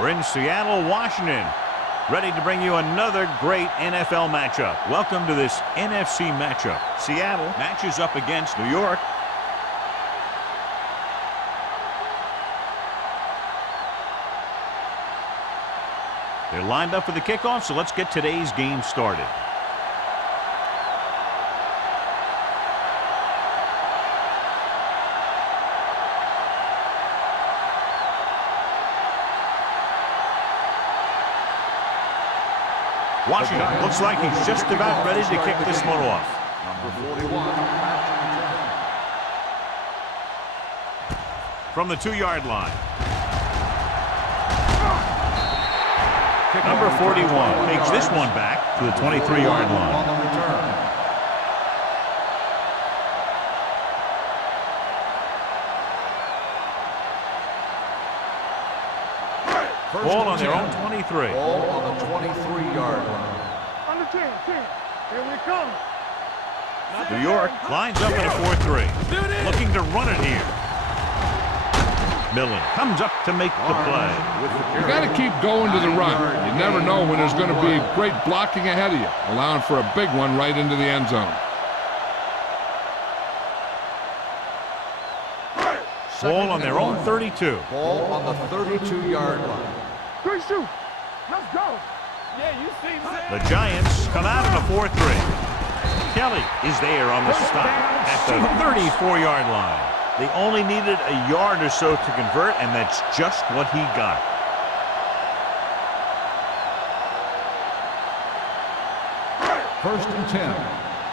We're in Seattle, Washington, ready to bring you another great NFL matchup. Welcome to this NFC matchup. Seattle matches up against New York. They're lined up for the kickoff, so let's get today's game started. Washington looks like he's just about ready to kick this one off. Number 41. From the 2-yard line. Number 41 takes this one back to the 23-yard line. On the return. Ball on their own 23. Ball on the 23-yard line. On the 10. Here we come. New York lines up in a 4-3. Looking to run it here. Millen comes up to make the play. You got to keep going to the run. You never know when there's going to be great blocking ahead of you, allowing for a big one right into the end zone. Ball on their own 32. Ball on the 32-yard line. 3-2. Let's go. Yeah, you see that. The Giants come out in a 4-3. Kelly is there on the stop at the 34-yard line. They only needed a yard or so to convert, and that's just what he got. First and 10.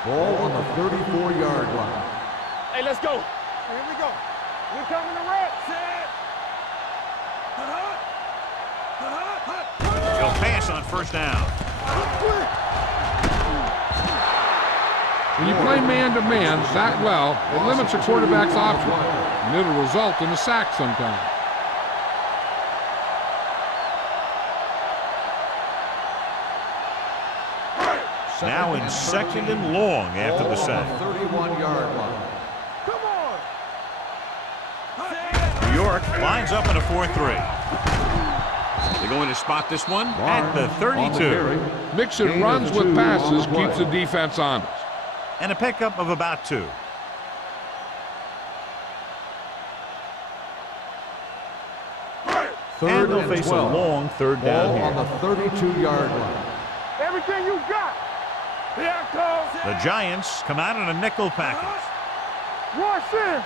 Ball on the 34-yard line. Hey, let's go. Here we go. We coming to red. Set. He'll pass on first down. When you play man-to-man that well, it limits a quarterback's options, and it'll result in a sack sometimes. Now in second and long after the sack. 31-yard line. Come on. New York lines up in a 4-3. They're going to spot this one at the 32. Mixing runs with passes keeps the defense honest. And a pickup of about 2. And they'll face a long third down here. On the 32-yard line. Everything you got. Here I come. The Giants come out in a nickel package. Rush in.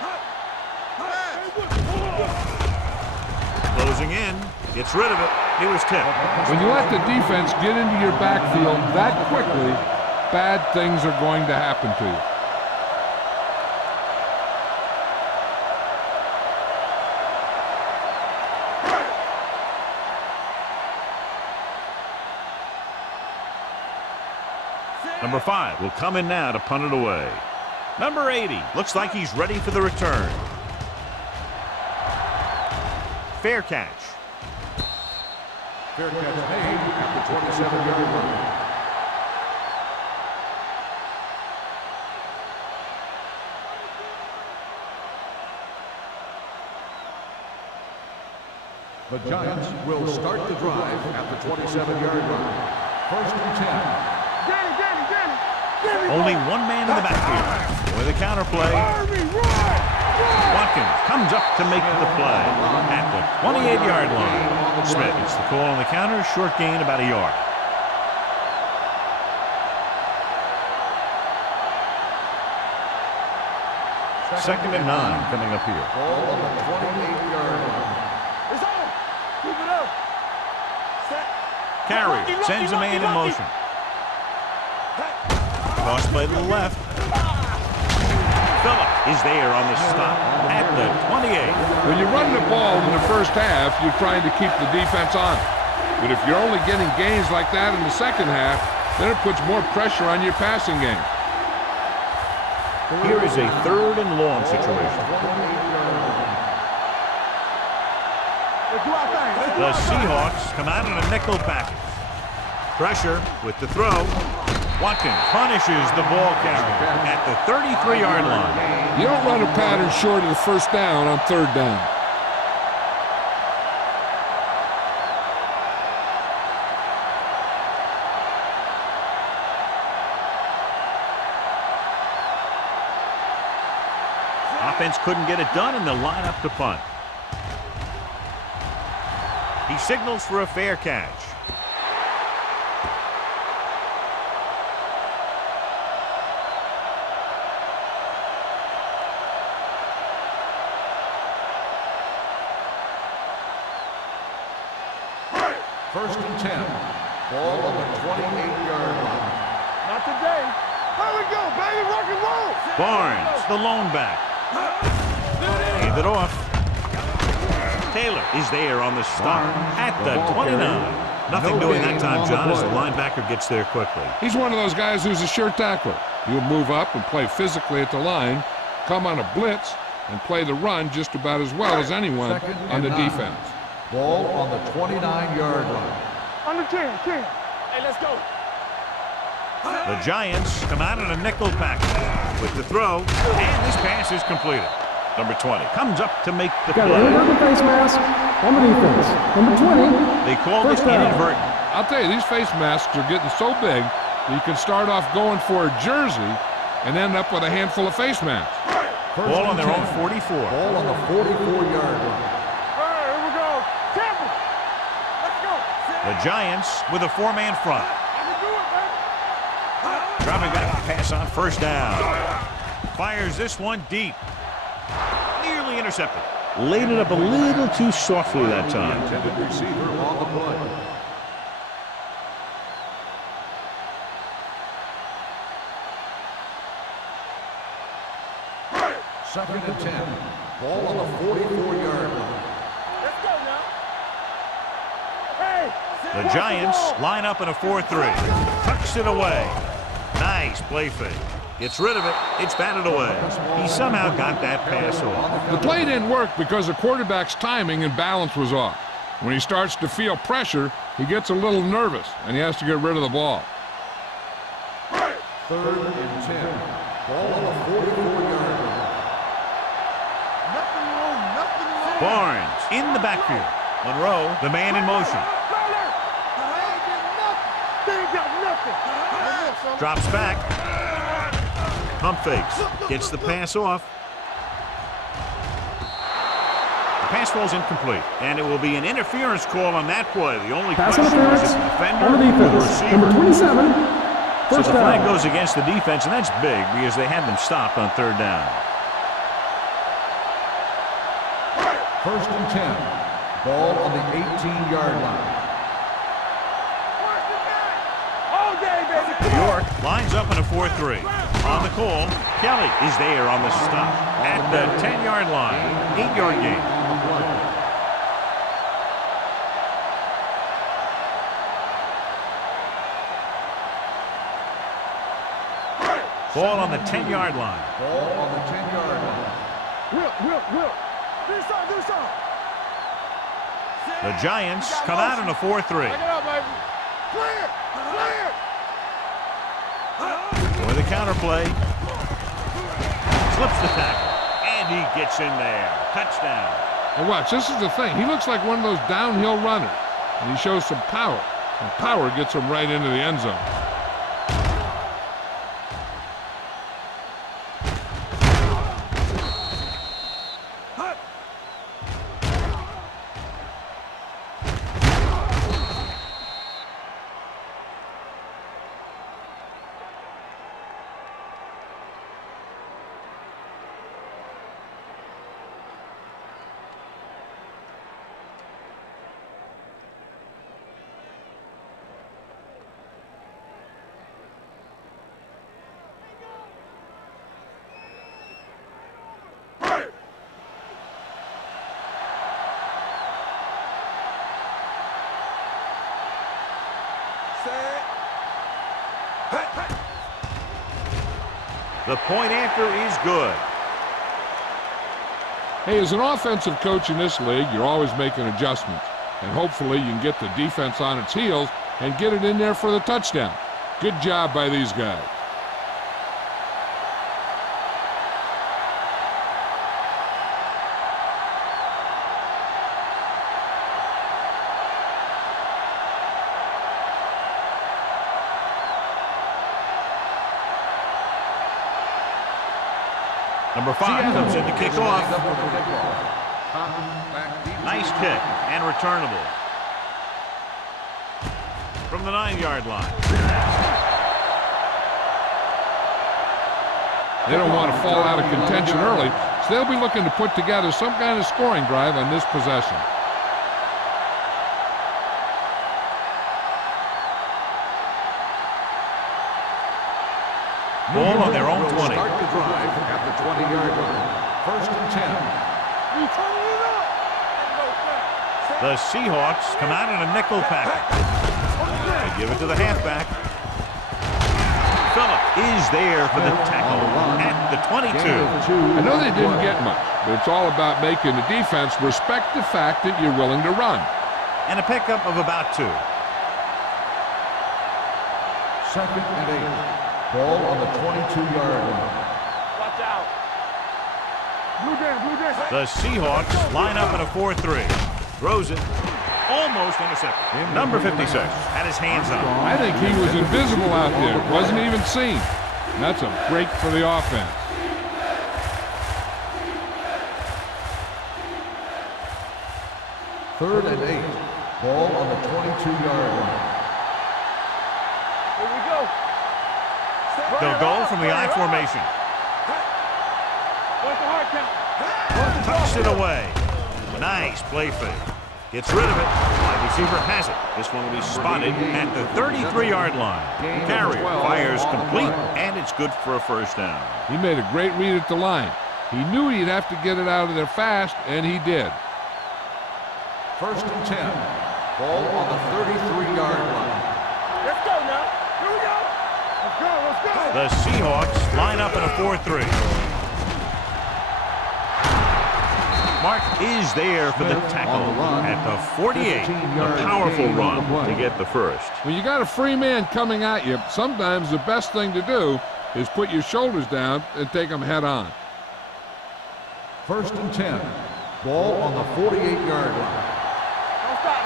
Closing in. Gets rid of it. He was tipped. When you let the defense get into your backfield that quickly, bad things are going to happen to you. Number 5 will come in now to punt it away. Number 80 looks like he's ready for the return. Fair catch. Fair catch made at the 27-yard line. The Giants will start the drive at the 27-yard line. First and 10. Only one man in the backfield. With a counter play. Watkins comes up to make the play at the 28-yard line. Smith gets the call on the counter. Short gain about a yard. Second and 9 coming up here. Ball on the 28-yard line. It's on. Keep it up. Set. Carry sends a man in motion. Cross play to the left. Phillip is there on the stop at the 28. When you run the ball in the first half, you're trying to keep the defense on. But if you're only getting gains like that in the second half, then it puts more pressure on your passing game. Here is a third and long situation. The Seahawks come out in a nickel package. Pressure with the throw. Watkins punishes the ball carrier at the 33-yard line. You don't run a pattern short of the first down on third down. defense couldn't get it done, and they'll line up to punt. He signals for a fair catch. First and 10. Ball on the 28-yard line. Not today. Here we go, baby. Rock and roll. Barnes, the lone back. Hand it off. Taylor is there on the stop at the 29. Nothing doing that time, John, as the linebacker gets there quickly. He's one of those guys who's a sure tackler. He'll move up and play physically at the line, come on a blitz, and play the run just about as well as anyone on the defense. Ball on the 29-yard line. On the 10. Hey, let's go. The Giants come out in a nickel package with the throw, and this pass is completed. Number 20 comes up to make the play. Got an inadvertent face mask on the defense. Number 20. They called it inadvertent. I'll tell you, these face masks are getting so big that you can start off going for a jersey and end up with a handful of face masks. Ball on their own 44. Ball on the 44-yard line. Here we go. Temple. Let's go. The Giants with a four-man front. I can do it, baby. Dropping back to pass on first down. Fires this one deep. Nearly intercepted. Laid it up a little too softly that time. Intended receiver on the play. Second and 10. Ball on the 44-yard line. Let's go now. Hey. The Giants line up in a 4-3. Tucks it away. Nice play fake. Gets rid of it. It's batted away. He somehow got that pass off. The play didn't work because the quarterback's timing and balance was off. When he starts to feel pressure, he gets a little nervous, and he has to get rid of the ball. Third and 10. Ball on the 44-yard line. Nothing wrong. Barnes in the backfield. Monroe, the man in motion. They ain't got nothing. Drops back. Pump fakes. Gets the pass off. The pass falls incomplete, and it will be an interference call on that play. The only Pass question is interference if the defender on the or the defense. receiver. Number 27. So First the flag down. goes against the defense, and that's big because they had them stopped on third down. First and 10. Ball on the 18-yard line. All day, baby. New York lines up in a 4-3. On the call, Kelly is there on the stop at the 10-yard line. 8-yard gain. Ball on the 10-yard line. Ball on the 10-yard line. Will. Do something. The Giants come out in a 4-3. Back it up, baby. Clear. For the counterplay. Slips the tackle. And he gets in there. Touchdown. And watch, this is the thing. He looks like one of those downhill runners, and he shows some power. And power gets him right into the end zone. The point after is good. Hey, as an offensive coach in this league, you're always making adjustments. And hopefully you can get the defense on its heels and get it in there for the touchdown. Good job by these guys. Number 5 comes in to kick off. Nice kick and returnable. From the 9-yard line. They don't want to fall out of contention early, so they'll be looking to put together some kind of scoring drive on this possession. Ball on their own 20. Start the drive at the 20-yard line. First and 10. The Seahawks come out in a nickel package. They give it to the halfback. Phillip is there for the tackle at the 22. I know they didn't get much, but it's all about making the defense respect the fact that you're willing to run. And a pickup of about 2. Second and 8. Ball on the 22-yard line. Watch out. Blue jam. The Seahawks line up in a 4-3. Throws it. Almost intercepted. Number 56 had his hands up. I think he was invisible out there. Wasn't even seen. And that's a break for the offense. Third and 8. Ball on the 22-yard line. Here we go. They'll go from the I formation. What's the hard count? Tucks it away. Nice play fake. Gets rid of it. Wide receiver has it. This one will be spotted at the 33-yard line. Carrier fires complete, and it's good for a first down. He made a great read at the line. He knew he'd have to get it out of there fast, and he did. First and 10. Ball on the 33-yard line. Let's go now. Here we go. Let's go. The Seahawks line up in a 4-3. Mark is there for the tackle at the 48. A powerful run to get the first. When you got a free man coming at you, sometimes the best thing to do is put your shoulders down and take them head on. First and 10. Ball on the 48-yard line.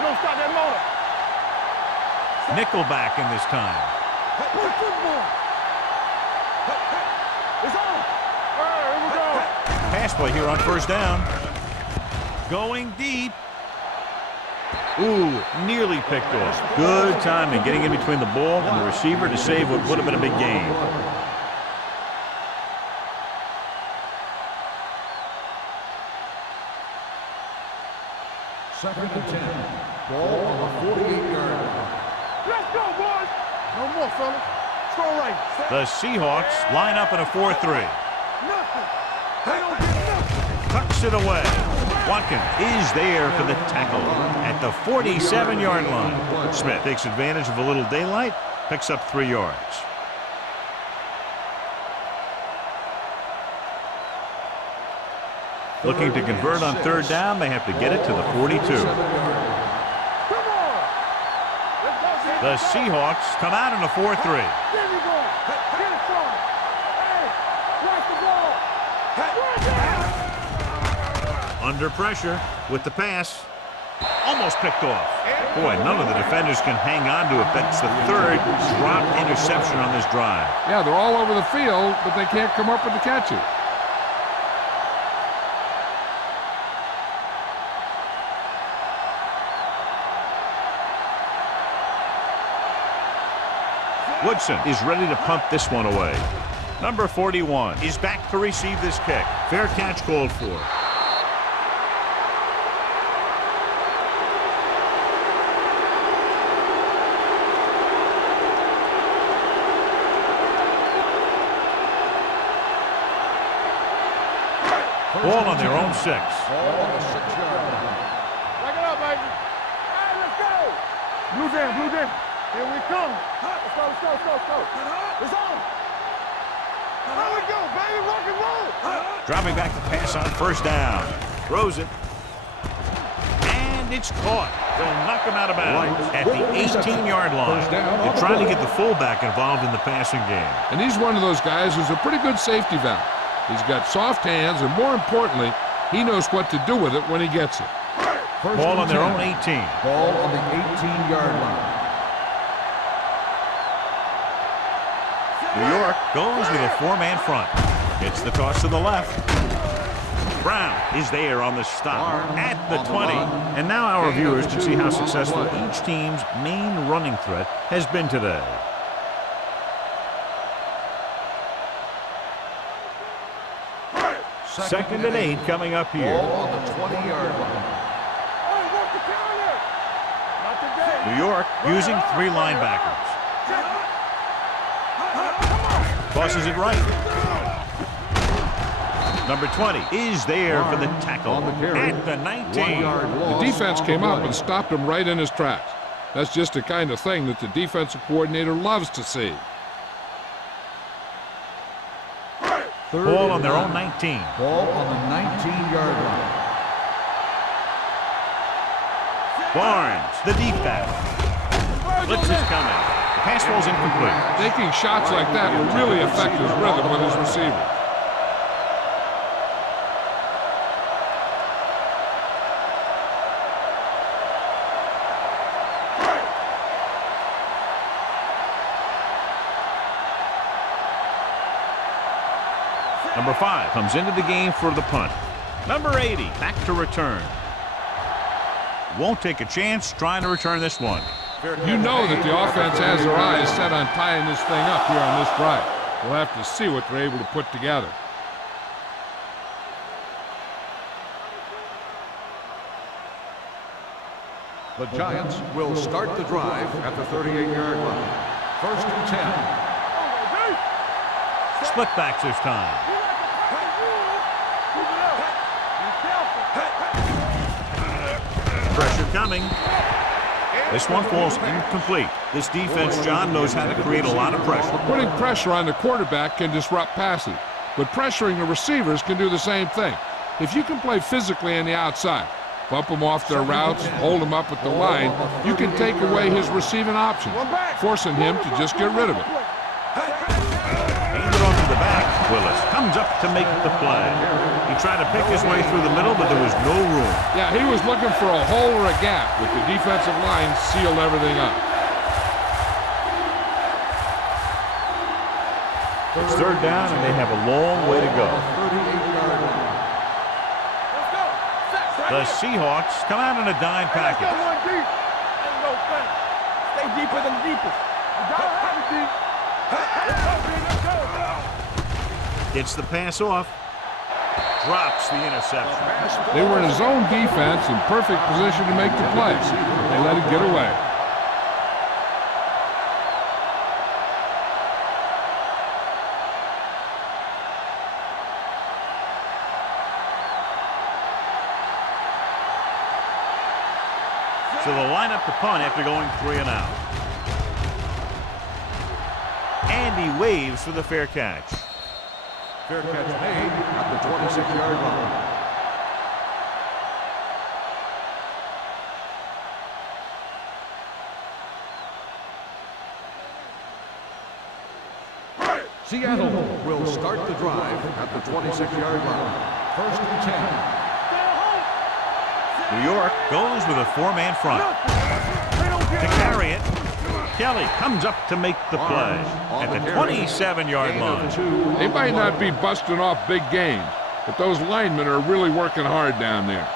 Don't stop that motor. Nickelback in this time. It's on. All right, here we go. Pass play here on first down. Going deep. Ooh, nearly picked off. Good timing, getting in between the ball and the receiver to save what would have been a big gain. Second and 10. Ball on the 48-yard line. Let's go, boys. No more, fellas. Throw right. The Seahawks line up in a 4-3. Nothing. They don't get nothing. Tucks it away. Watkins is there for the tackle at the 47-yard line. Smith takes advantage of a little daylight, picks up 3 yards. Looking to convert on third down, they have to get it to the 42. The Seahawks come out in a 4-3. There we go. Get it from. Hey, watch the ball. Under pressure with the pass. Almost picked off. Boy, none of the defenders can hang on to it. That's the third drop interception on this drive. Yeah, they're all over the field, but they can't come up with the catches. Woodson is ready to punt this one away. Number 41 is back to receive this kick. Fair catch called for. Ball on their own 6. Ball on the 6-yard line. Back it up, baby. All right, let's go. Blue jam. Here we come. Let's go. It's on. There we go, baby. Rock and roll. Dropping back to pass on first down. Throws it. And it's caught. They'll knock him out of bounds at the 18-yard line. They're trying to get the fullback involved in the passing game. And he's one of those guys who's a pretty good safety valve. He's got soft hands, and more importantly, he knows what to do with it when he gets it. Ball on their own 18. Ball on the 18-yard line. New York goes with a 4-man front. It's the toss to the left. Brown is there on the stop at the 20. And now our viewers can see how successful each team's main running threat has been today. Second and 8 coming up here. Ball on the 20-yard line. New York using 3 linebackers. Tosses it right. Number 20 is there for the tackle at the 19. The defense came up and stopped him right in his tracks. That's just the kind of thing that the defensive coordinator loves to see. Ball on their own 19. Ball on the 19-yard line. Barnes, the deep back. Blitz is coming. The pass falls incomplete. Taking shots like that will really affect his rhythm with his receiver. Number 5 comes into the game for the punt. Number 80 back to return. Won't take a chance trying to return this one. You know that the offense has their eyes set on tying this thing up here on this drive. We'll have to see what they're able to put together. The Giants will start the drive at the 38-yard line. First and 10. Split backs this time. Pressure coming. This one falls incomplete. This defense, John, knows how to create a lot of pressure. Putting pressure on the quarterback can disrupt passing, but pressuring the receivers can do the same thing. If you can play physically on the outside, bump them off their routes, hold them up at the line, you can take away his receiving options, forcing him to just get rid of it. Hand it off to the back. Willis comes up to make the play. He tried to pick his way through the middle, but there was no room. Yeah, he was looking for a hole or a gap, but the defensive line sealed everything up. It's third down, and they have a long way to go. The Seahawks come out in a dime package. Stay deeper than the deepest. Gets the pass off. Drops the interception. They were in a zone defense in perfect position to make the play. They let it get away. So they'll line up the punt after going 3 and out. And he waves for the fair catch. Fair catch made at the 26-yard line. Seattle will start the drive at the 26-yard line. First and 10. New York goes with a 4-man front. To carry it, Kelly comes up to make the play at the 27-yard line. They might not be busting off big gains, but those linemen are really working hard down there.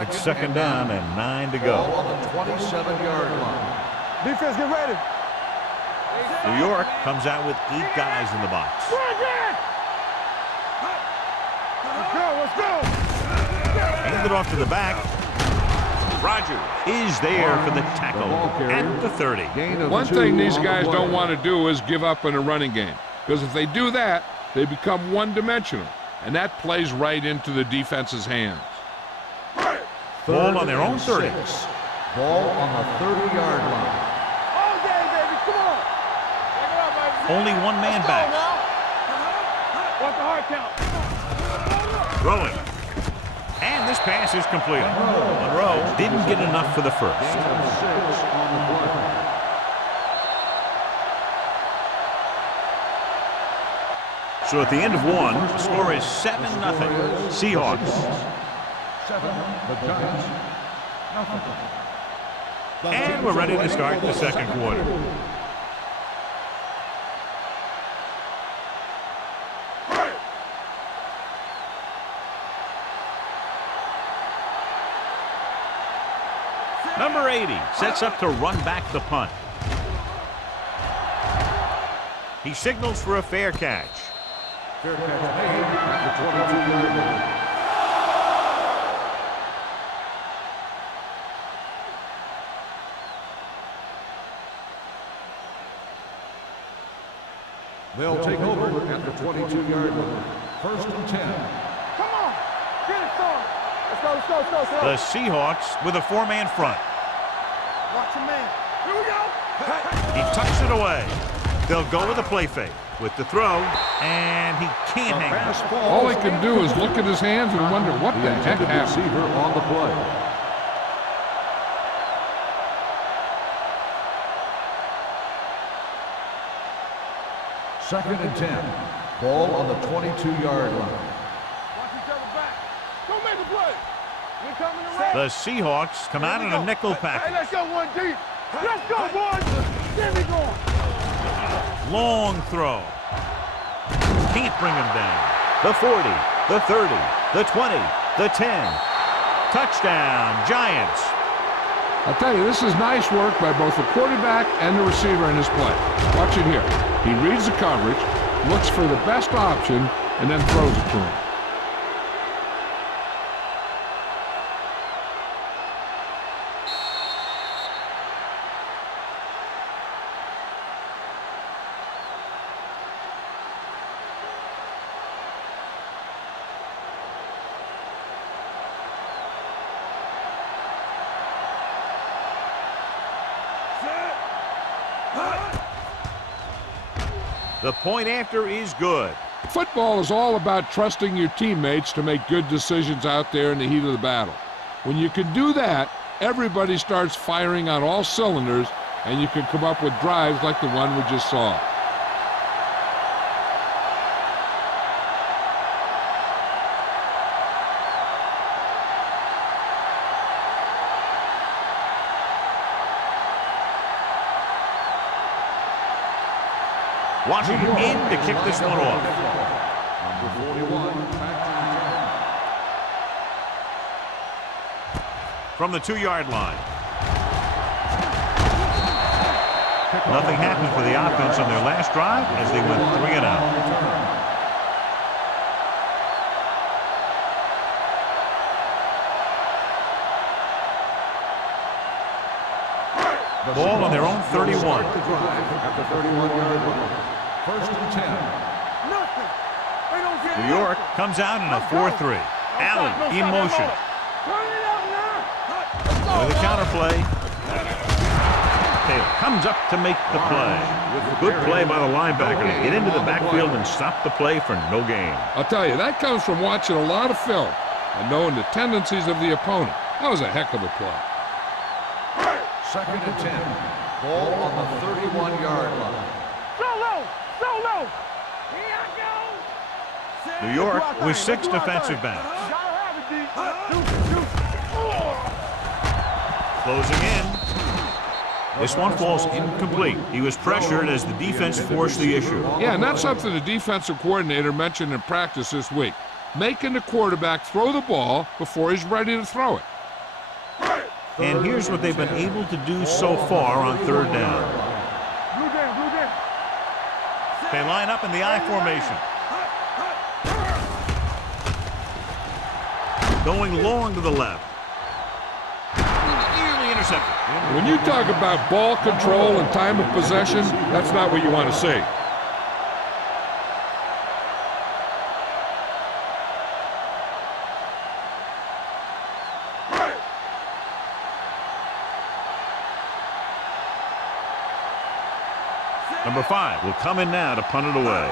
It's second down and 9 to go. Ball on the 27-yard line. Defense, get ready. New York comes out with 8 guys in the box. Let's go. Hand it off to the back. Rogers is there for the tackle at the 30. One thing these guys don't want to do is give up in a running game, because if they do that, they become one-dimensional, and that plays right into the defense's hands. Ball on their own 30. Ball on the 30-yard line. All day, baby. Come on. Check it out, baby. Only 1 man back. Watch the hard count. Throwing. And this pass is completed. Monroe didn't get enough for the first. So at the end of 1, the score is 7-0. Seahawks. 7, the Giants. And we're ready to start the second quarter. Number 80 sets up to run back the punt. He signals for a fair catch. Fair catch made at the 22-yard line. They'll take over at the 22-yard line. First and 10. Come on. Get it, son. Let's go, let's go, let's go, let's go. The Seahawks with a 4-man front. Watch your man. Here we go. He tucks it away. They'll go with a play fake with the throw, and he can't hang on. All he can do is look at his hands and wonder what the heck happened. Receiver on the play. Second and 10. Ball on the 22-yard line. Watch each other back. Don't make a play. We coming around. The Seahawks come out in a nickel Hey, package. let's go one deep. Let's go, boys. There we go. Long throw. Can't bring him down. The 40, the 30, the 20, the 10. Touchdown, Giants. I'll tell you, this is nice work by both the quarterback and the receiver in his play. Watch it here. He reads the coverage, looks for the best option, and then throws it to him. The point after is good. Football is all about trusting your teammates to make good decisions out there in the heat of the battle. When you can do that, everybody starts firing on all cylinders, and you can come up with drives like the one we just saw. Watching in to kick this one off. Number 41, From the 2-yard line. Nothing happened for the offense on their last drive as they went 3 and out. Ball on their own 31. Start the drive at the 31-yard line. First and 10. Nothing. They don't get New York comes out in a 4-3. Allen in motion. Turn it up now. With a counter play. Taylor comes up to make the play. Good play by the linebacker to get into the backfield and stop the play for no gain. I'll tell you, that comes from watching a lot of film and knowing the tendencies of the opponent. That was a heck of a play. Second and 10. Ball on the 31-yard line. Solo. Solo. Here I go. New York with 6 defensive backs. Closing in. This one falls incomplete. He was pressured as the defense forced the issue. Yeah, and that's something the defensive coordinator mentioned in practice this week. Making the quarterback throw the ball before he's ready to throw it. And here's what they've been able to do so far on 3rd down. Blue down. They line up in the I formation. Going long to the left. Nearly intercepted. When you talk about ball control and time of possession, that's not what you want to see. Number 5 will come in now to punt it away.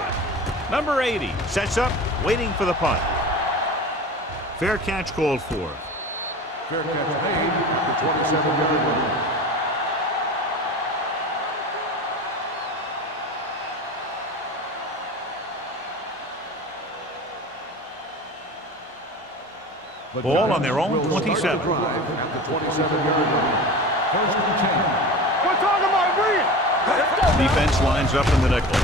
Number 80 sets up, waiting for the punt. Fair catch called for. Fair catch made at the 27-yard line. Ball on their own 27. At the 27-yard line. First and 10. We're talking about Green. Defense lines up in the nickel.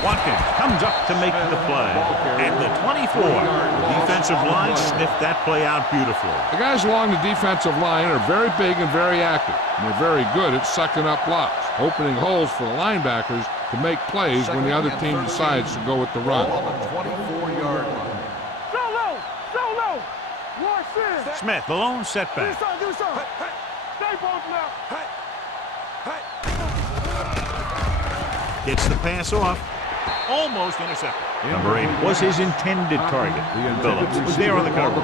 Watkins comes up to make the play. At the 24, the defense defensive line sniffed that play out beautifully. The guys along the defensive line are very big and very active, and they're very good at sucking up blocks, opening holes for the linebackers to make plays when the other team decides to go with the run. Ball on the 24-yard line. Solo! Solo! Watch this! Smith, the lone setback. Do something! Stay both now! Gets the pass off. Almost intercepted. Number 8 was his intended target. Phillips was there on the cover.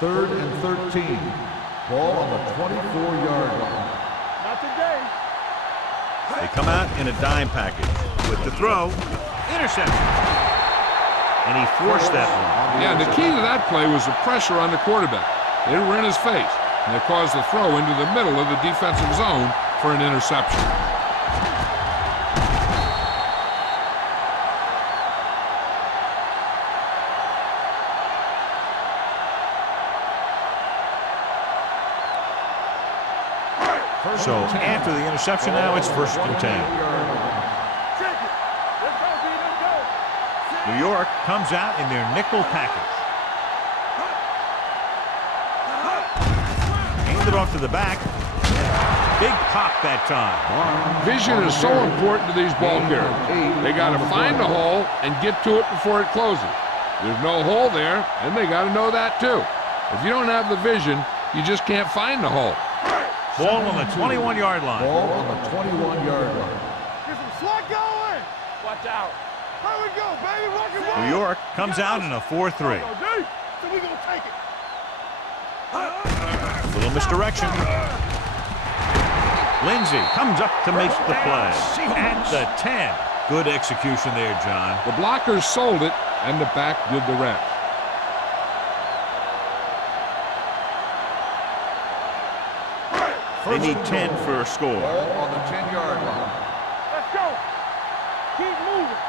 Third and 13. Ball on the 24-yard line. Not today. They come out in a dime package. With the throw, intercepted. And he forced that one. Yeah, the key to that play was the pressure on the quarterback. They were in his face, and it caused the throw into the middle of the defensive zone for an interception. So after the interception now, it's 1st and 10. Check it. Let's go, D. Let's go. New York comes out in their nickel package. Hand it off to the back. Big pop that time. Vision is so important to these ball carriers. They got to find the hole and get to it before it closes. There's no hole there, and they got to know that too. If you don't have the vision, you just can't find the hole. Ball on the 21-yard line. Ball on the 21-yard line. Get some slack going. Watch out. Here we go, baby. Rock and roll. New York comes out in a 4-3. So we gonna take it. A little misdirection. Lindsey comes up to make the play. At the 10. Good execution there, John. The blockers sold it, and the back did the rest. They need 10 for a score. Ball on the 10-yard line. Let's go. Keep moving.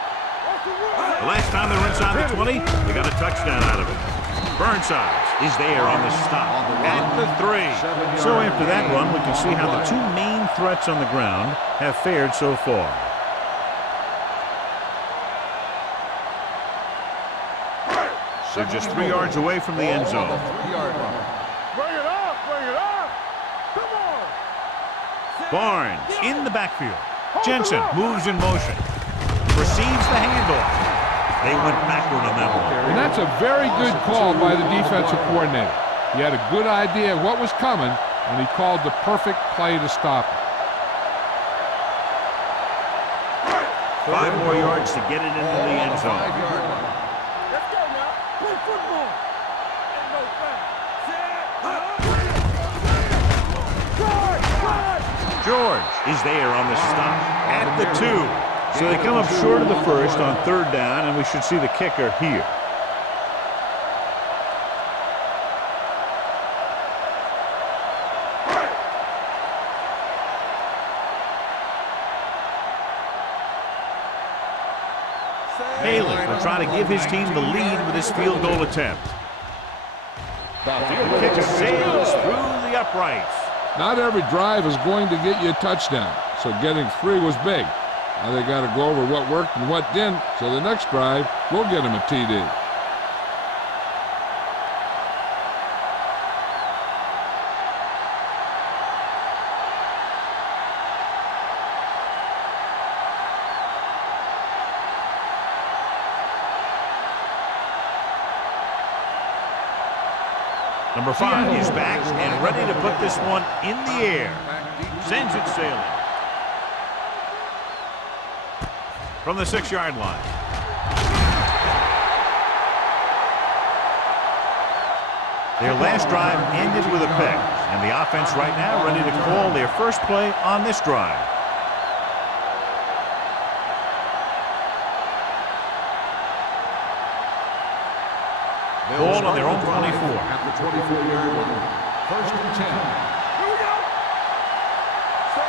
What's the rule? The last time they were inside the 20, they got a touchdown out of it. Burnside is there on the stop at the 3. So after that run, we can see how the 2 main threats on the ground have fared so far. They're just 3 yards away from the end zone. Ball on the 3-yard line. Bring it up. Bring it up. Come on. Barnes in the backfield. Jensen moves in motion. Receives the handoff. They went backward on that one. And that's a very good call by the defensive coordinator. He had a good idea of what was coming, and he called the perfect play to stop it. 5 more yards to get it into the end zone. 5-yard line. Let's go now. Play football. Ain't no foul. George is there on the stop at the 2. So they come up short of the first on 3rd down, and we should see the kicker here. Haley will try to give his team the lead with his field goal attempt. The field kick sails through the uprights. Not every drive is going to get you a touchdown, so getting 3 was big. Now they got to go over what worked and what didn't, so the next drive will get them a TD. Number 5 is back and ready to put this one in the air. Sends it sailing. From the 6-yard line. Their last drive ended with a pick, and the offense right now ready to call their first play on this drive. Ball on their own 24. At the 24-yard line. 1st and 10.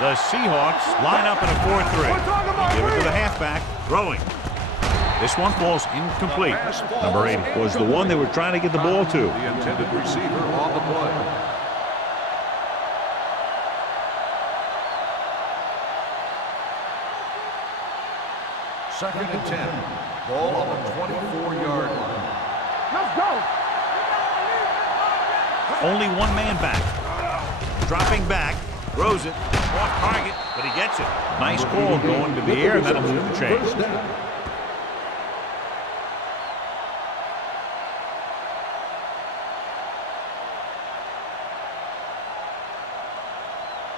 The Seahawks line up in a 4-3. Give it to the halfback, throwing. This one falls incomplete. Number 8 was the one they were trying to get the ball to. The intended receiver on the play. Second and 10. Ball on the 24-yard line. Let's go. Only one man back. Dropping back. Throws it. Off target, but he gets it. Nice call going to the air, and that'll move the chains. First down.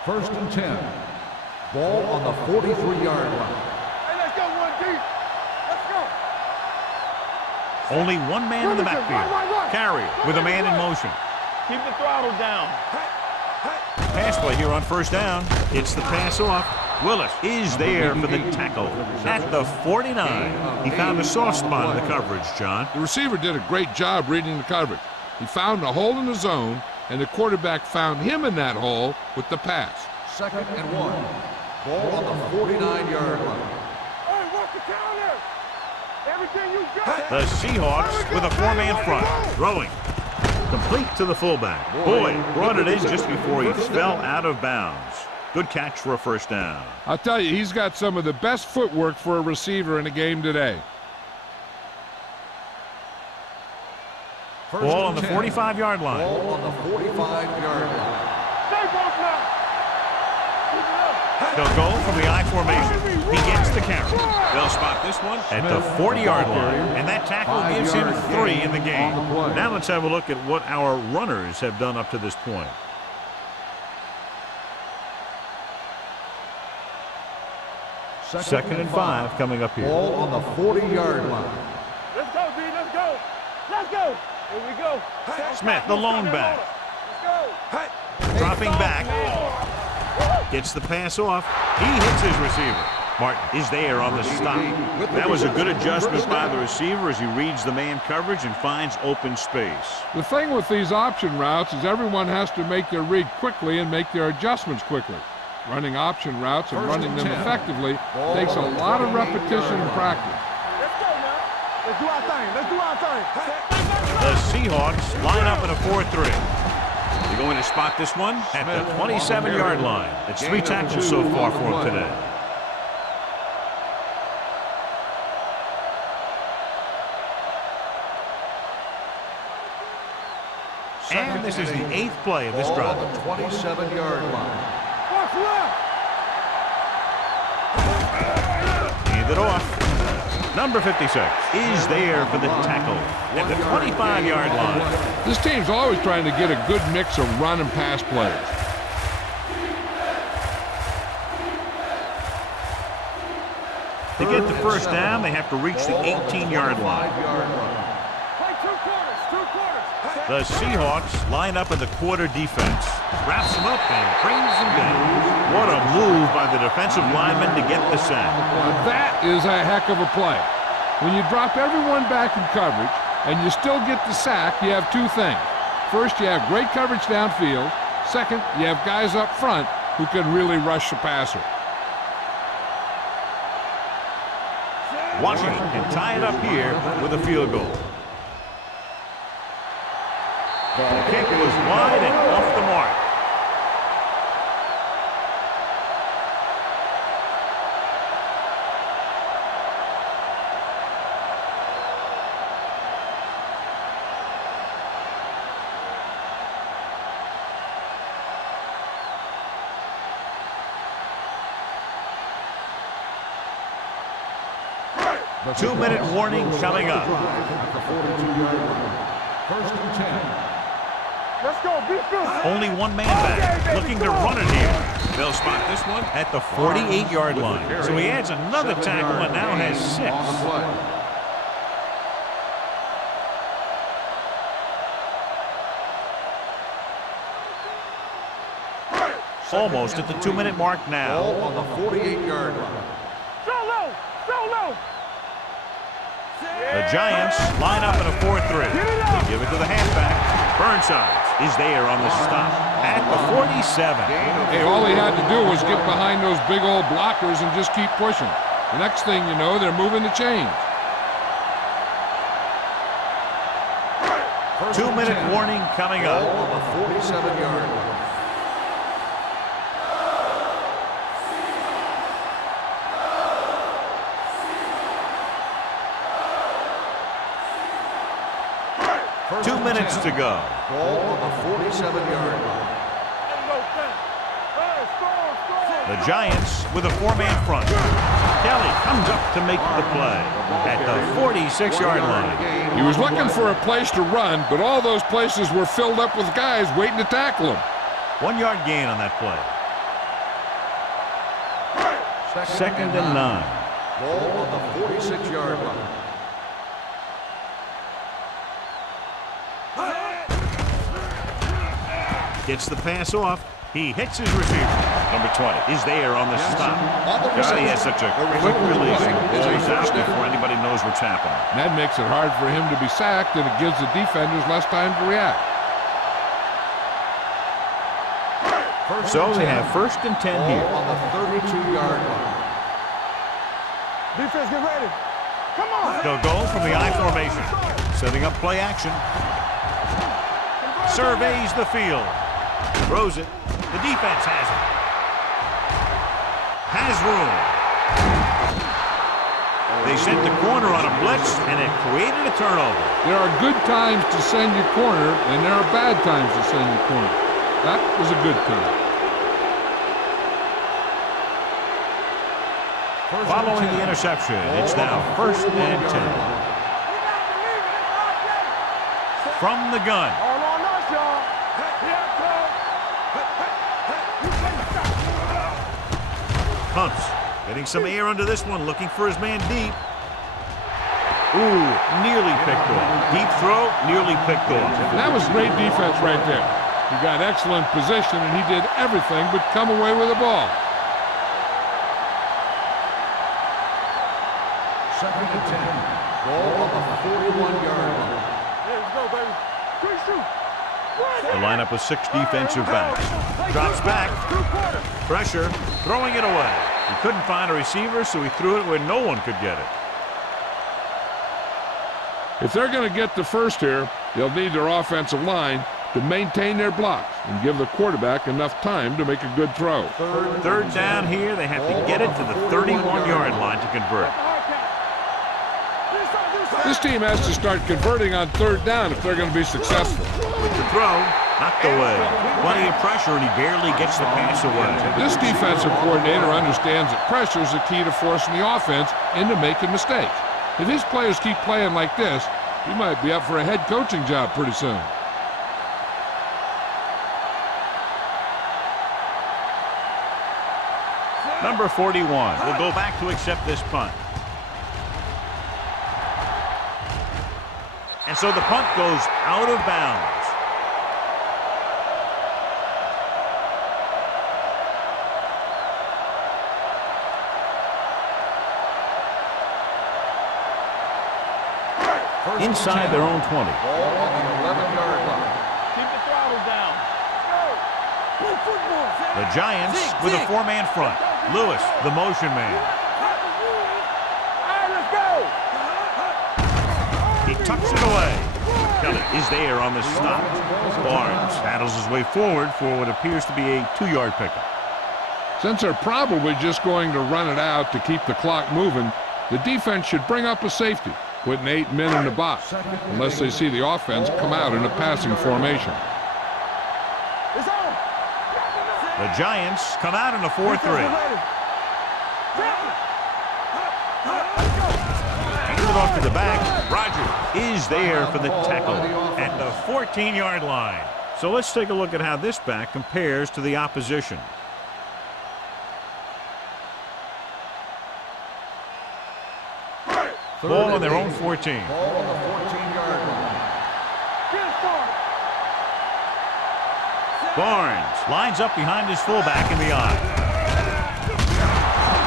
First and 10. Ball on the 43-yard line. Hey, let's go, one deep. Let's go. Only one man in the backfield. Right. Carrier with a man in motion. Keep the throttle down. Pass play here on first down. It's the pass off. Willis is there for the tackle at the 49. He found a soft spot in the coverage, John. The receiver did a great job reading the coverage. He found a hole in the zone, and the quarterback found him in that hole with the pass. Second and 1. Ball on the 49-yard line. Hey, walk the counter. Everything you got. The Seahawks with a four-man front. Throwing. Complete to the fullback. Boyd brought it in just before he fell out of bounds. Good catch for a first down. I'll tell you, he's got some of the best footwork for a receiver in a game today. Ball on the 45-yard line. Ball on the 45-yard line. Stay both now. They'll go from the I formation. He gets the carry. They'll spot this one at the 40-yard line, and that tackle gives him 3 in the game. Now let's have a look at what our runners have done up to this point. Second and 5 coming up here. Ball on the 40-yard line. Let's go, D. Let's go. Let's go. Here we go. Smith, the lone back. Let's go. Dropping back. Gets the pass off. He hits his receiver. Martin is there on the stop. That was a good adjustment by the receiver as he reads the man coverage and finds open space. The thing with these option routes is everyone has to make their read quickly and make their adjustments quickly. Running option routes and running them effectively takes a lot of repetition and practice. Let's go now. Let's do our thing. Let's do our thing. The Seahawks line up in a 4-3. They're going to spot this one at the 27-yard line. It's 3 tackles so far for him today. And this is the 8th play of this drive. Ball on the 27-yard line. Watch left. Hand it off. Number 56 is there for the tackle at the 25-yard line. This team's always trying to get a good mix of run and pass plays. To get the first down, they have to reach the 18-yard line. Play 2 quarters. 2 quarters. The Seahawks line up in the quarter defense. Wraps them up and brings them down. What a move by the defensive lineman to get the sack. Now that is a heck of a play. When you drop everyone back in coverage and you still get the sack, you have 2 things. First, you have great coverage downfield. Second, you have guys up front who can really rush the passer. Washington can tie it up here with a field goal. The kick was wide and off the mark. The 2-minute warning coming up. At the 42-yard line. First and 10. Let's go. Be good. Only one man back, looking to run it here. They'll spot this one at the 48-yard line. So he adds another tackle and now has 6. On the play. Almost at the 2-minute mark now. Ball on the 48-yard line. So low. So low. The Giants line up in a 4-3. They give it to the halfback. Burnside is there on the stop at the 47. Hey, all he had to do was get behind those big old blockers and just keep pushing. The next thing you know, they're moving the chains. 2-minute warning coming Ball up. on the 47-yard line. 2 minutes to go. Ball on the 47-yard line. The Giants with a 4-man front. Kelly comes up to make the play at the 46-yard line. He was looking for a place to run, but all those places were filled up with guys waiting to tackle him. 1-yard gain on that play. 2nd and 9. Ball on the 46-yard line. Gets the pass off. He hits his receiver. Number 20 is there on the stop. He has such a quick release. Ball's out before anybody knows what's happening. That makes it hard for him to be sacked, and it gives the defenders less time to react. So they have 1st and 10 here. On the 32-yard line. Defense, get ready. Come on. They'll go from the I formation. Setting up play action. Surveys the field. Throws it. The defense has it. Has room. They sent the corner on a blitz, and it created a turnover. There are good times to send your corner, and there are bad times to send your corner. That was a good time. Following the interception, it's now 1st and 10. From the gun. All on us, y'all. Hunts getting some air under this one, looking for his man deep. Ooh, nearly picked off. Deep throw, nearly picked off. And that was great defense right there. He got excellent position, and he did everything but come away with the ball. 2nd and 10. Ball on the 41-yard line. Here we go, baby. Quick shoot. The lineup of 6 defensive backs. Drops back. Pressure. Throwing it away. He couldn't find a receiver, so he threw it where no one could get it. If they're going to get the first here, they'll need their offensive line to maintain their blocks and give the quarterback enough time to make a good throw. 3rd down here. They have to get it to the 31-yard line to convert. This team has to start converting on 3rd down if they're going to be successful. With the throw, knocked away. Plenty of pressure, and he barely gets the pass away. This defensive coordinator understands that pressure is the key to forcing the offense into making mistakes. If his players keep playing like this, he might be up for a head coaching job pretty soon. Number 41 will go back to accept this punt. And so the punt goes out of bounds. Inside their own 20. Ball on the 11-yard line. Keep the throttle down. Go. Play football. The Giants with a 4-man front. Lewis, the motion man. All right, let's go. He tucks it away. Kelly is there on the stop. Barnes battles his way forward for what appears to be a 2-yard pickup. Since they're probably just going to run it out to keep the clock moving, the defense should bring up a safety, putting 8 men in the box, unless they see the offense come out in a passing formation. It's on. The Giants come out in a 4-3. Hand it off to the back. Roger is there for the tackle at the 14-yard line. So let's take a look at how this back compares to the opposition. Ball on their own 14. Ball on the 14-yard line. Barnes lines up behind his fullback in the eye.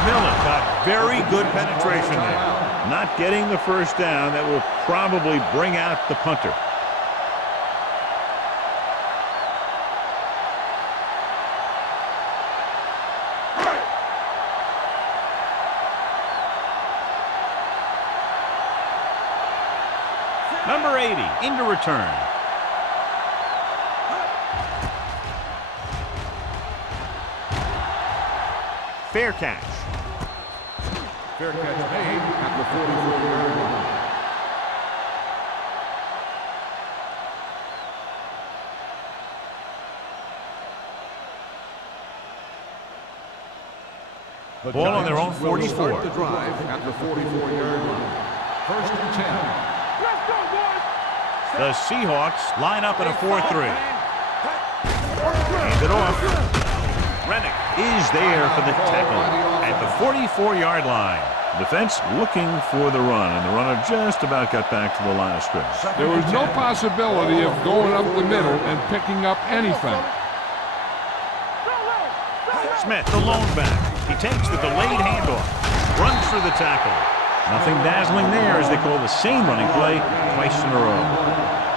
Miller got very good penetration there. Not getting the first down. That will probably bring out the punter. Number 80 into return. Fair catch. Fair catch made at the 44-yard line. The Ball on their own Giants will 44. start the drive at the 44-yard line. First and 10. Let's go, boys. The Seahawks line up in a 4-3. Hand it off. Rennick is there for the tackle at the 44-yard line. Defense looking for the run, and the runner just about got back to the line of scrimmage. There was no possibility of going up the middle and picking up anything. Smith, the lone back. He takes the delayed handoff, runs through the tackle. Nothing dazzling there as they call the same running play twice in a row.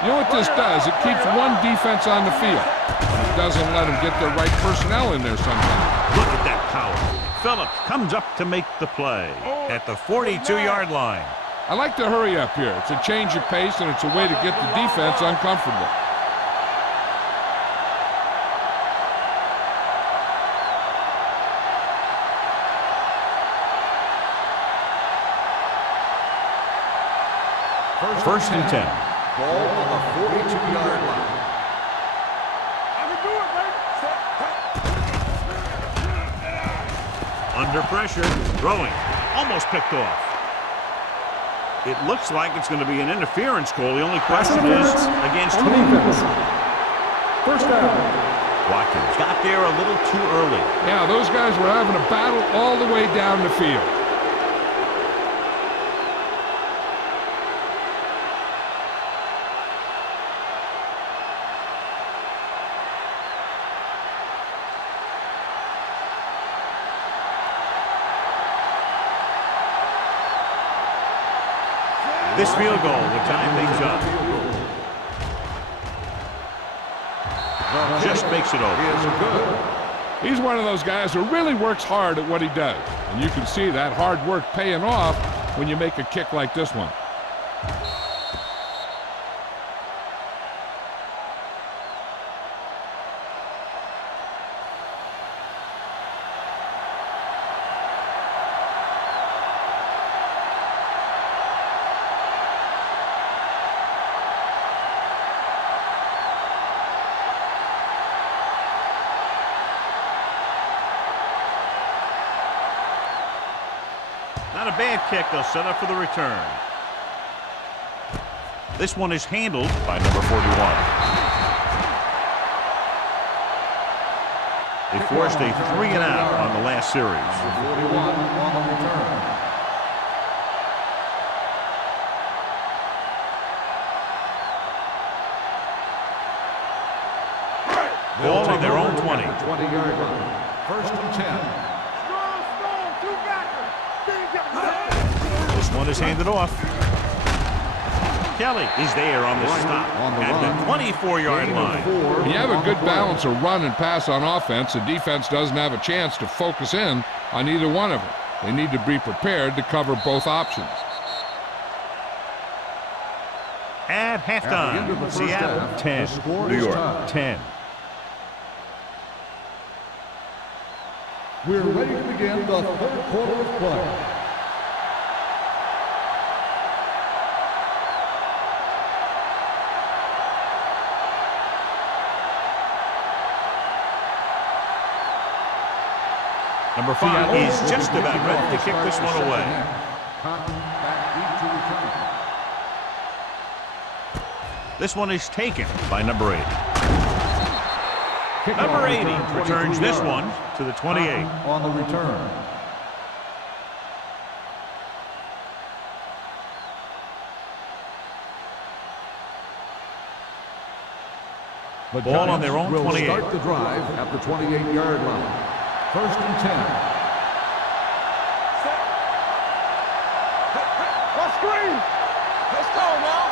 You know what this does? It keeps one defense on the field. It doesn't let them get the right personnel in there sometimes. Look at that power. Phillips comes up to make the play at the 42-yard line. I like to hurry up here. It's a change of pace, and it's a way to get the defense uncomfortable. First and 10. Ball on the 42-yard line. I can do it, baby. Under pressure, throwing, almost picked off. It looks like it's going to be an interference call. The only question is against On the whom? defense. First down. Watkins got there a little too early. Yeah, those guys were having a battle all the way down the field. This field goal would tie things up. Just makes it over. Is good. He's one of those guys who really works hard at what he does. And you can see that hard work paying off when you make a kick like this one. Not a bad kick. They'll set up for the return. This one is handled by number 41. They forced a 3-and-out on the last series. 41 on the return. Ball on their own 20. 20-yard line. First and 10. Strong, two backers. This one is handed off. Kelly is there on the stop at the 24-yard line. When you have a good balance of run and pass on offense, the defense doesn't have a chance to focus in on either one of them. They need to be prepared to cover both options. At halftime, Seattle 10, New York 10. We're ready to begin the third quarter of play. Number 5 is just about ready to kick this one away. This one is taken by number 80. Number 80 returns this one to the 28. On the return. The Ball on their own will 28. Start the drive at the 28-yard line. First and 10. Let's screen. Let's go now.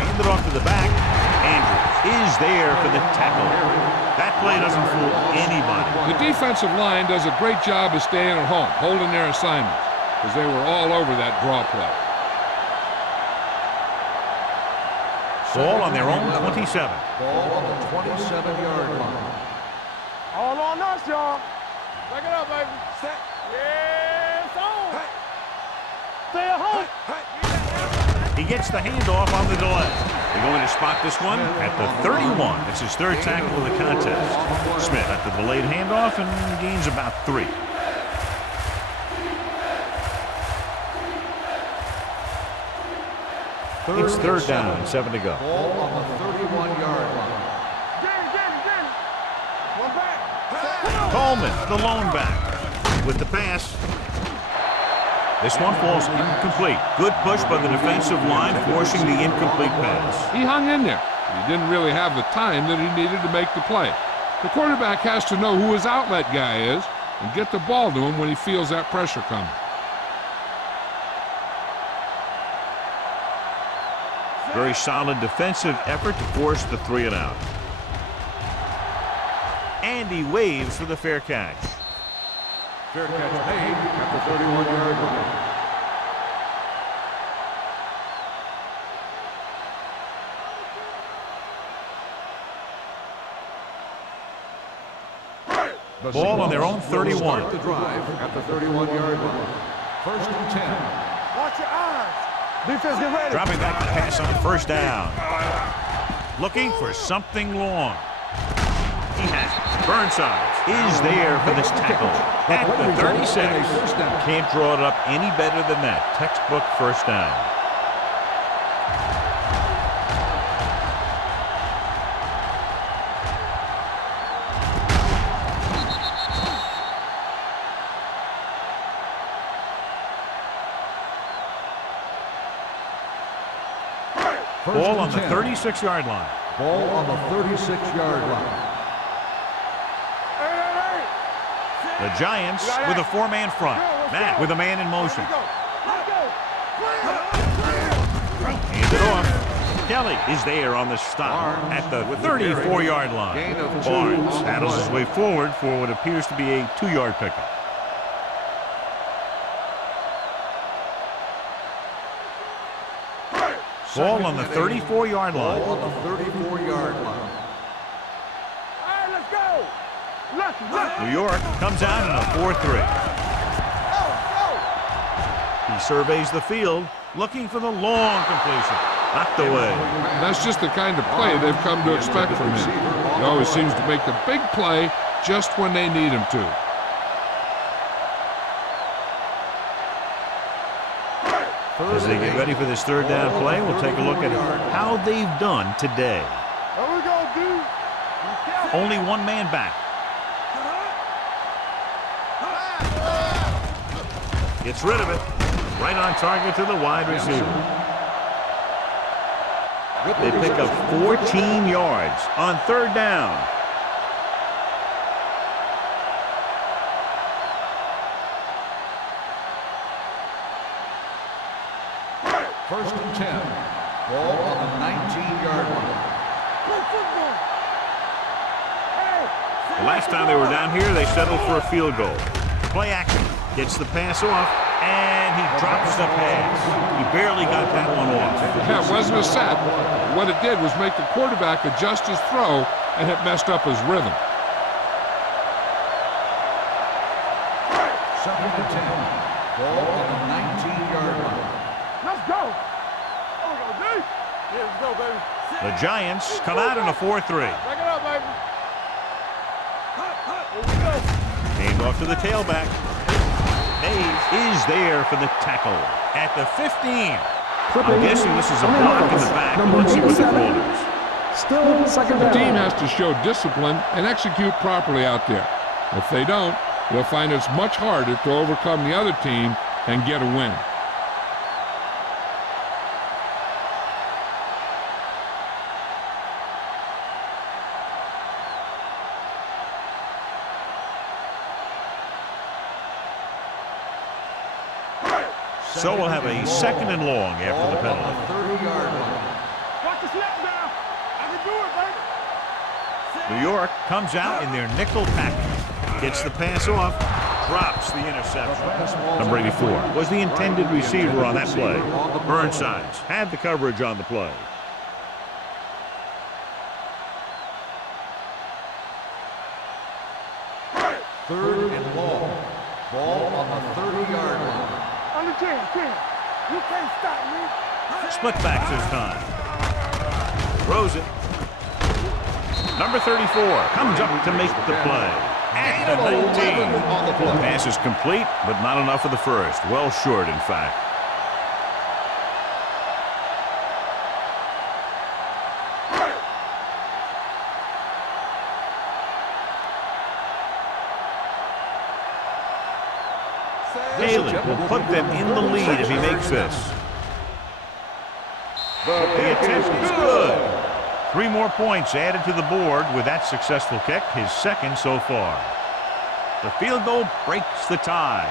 Hand it off to the back. Andrews is there for the tackle. That play doesn't fool anybody. The defensive line does a great job of staying at home, holding their assignments, because they were all over that draw play. Ball on their own 27. Ball on the 27-yard line. All on us, y'all. Back it up, baby. Set. Yeah, it's on. Stay at home. He gets the handoff on the delay. They're going to spot this one at the 31. It's his third tackle of the contest. Smith at the Delayed handoff and gains about 3. It's third down, 7 to go. Ball on the 31-yard line. One back. Coleman, the lone back, with the pass. This one falls incomplete. Good push by the defensive line, forcing the incomplete pass. He hung in there. He didn't really have the time that he needed to make the play. The quarterback has to know who his outlet guy is and get the ball to him when he feels that pressure coming. Very solid defensive effort to force the 3 and out. And he waves for the fair catch. Fair catch made at the 31-yard line. The Ball on their own Seahawks will 31. Start the drive at the 31-yard line. First and 10. Watch your eyes. Defense, get ready. Dropping back to pass on first down. Looking for something long. He has it. Burnside is there for this tackle at the 36. Can't draw it up any better than that. Textbook first down. Ball on the 36-yard line. Ball on the 36-yard line. The Giants with a 4-man front. Matt with a man in motion. Hand it off. Kelly is there on the stop at the 34-yard line. Barnes paddles his way forward for what appears to be a 2-yard pickup. Ball on the 34-yard line. Ball on the 34-yard line. All right, let's go. Lucky. New York comes out in a 4-3. He surveys the field, looking for the long completion. Knocked away. That's just the kind of play they've come to expect from him. He always seems to make the big play just when they need him to. As they get ready for this third down play, we'll take a look at how they've done today. What we gonna do? Only one man back. Gets rid of it. Right on target to the wide receiver. They pick up 14 yards on third down. First and 10. Ball on the 19-yard line. The last time they were down here, they settled for a field goal. Play action. Gets the pass off, and he drops the pass. He barely got that one off. Yeah, it wasn't a set. What it did was make the quarterback adjust his throw, and it messed up his rhythm. Second and 10. Ball on the 19-yard line. Let's go. Oh, we go, D. Yeah, let's go, baby. The Giants come out in a 4-3. Back it up, baby. Here we go. Hand off to the tailback. Mays is there for the tackle at the 15. I'm guessing this is a block in the back. Let's see what the call is. Still second The down. team has to show discipline and execute properly out there. If they don't, they'll find it's much harder to overcome the other team and get a win. So we'll have a second and long after the penalty. Ball on the 30-yard line. Watch the snap now. I can do it, baby. New York comes out in their nickel package. Gets the pass off. Drops the interception. Number 84 was the intended receiver on that play. Burnsides had the coverage on the play. Third and long. Ball on the 30-yard line. On the 10. You can't stop me. Split backs this time. Throws it. Number 34 comes up to make the play. at the 19. The pass is complete, but not enough for the first. Well short, in fact. Daly will put them in the lead if he makes this. The attempt is good. 3 more points added to the board with that successful kick, his second so far. The field goal breaks the tie.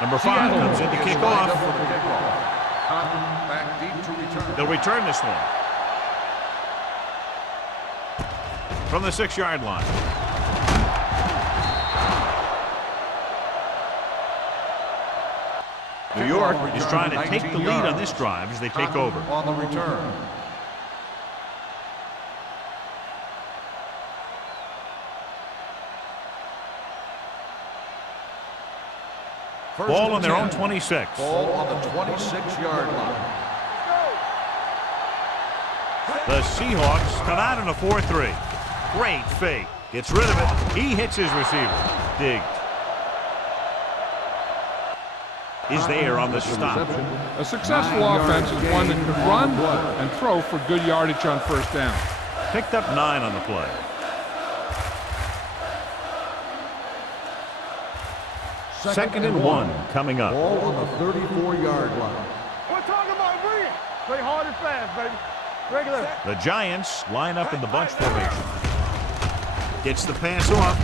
Number 5 comes in to kick off. Back deep to return. They'll return this one. From the 6-yard line. New York is trying to take the lead on this drive as they take over. On the return. Ball on their own 26. Ball on the 26-yard line. The Seahawks come out in a 4-3. Great fake. Gets rid of it. He hits his receiver. Diggs is there on the stop. A successful offense is one that can run and throw for good yardage on first down. Picked up 9 on the play. Second and 1 coming up. Ball on the 34-yard line. We're talking about bring it. Play hard and fast, baby. Regular. The Giants line up in the bunch formation. Gets the pass off.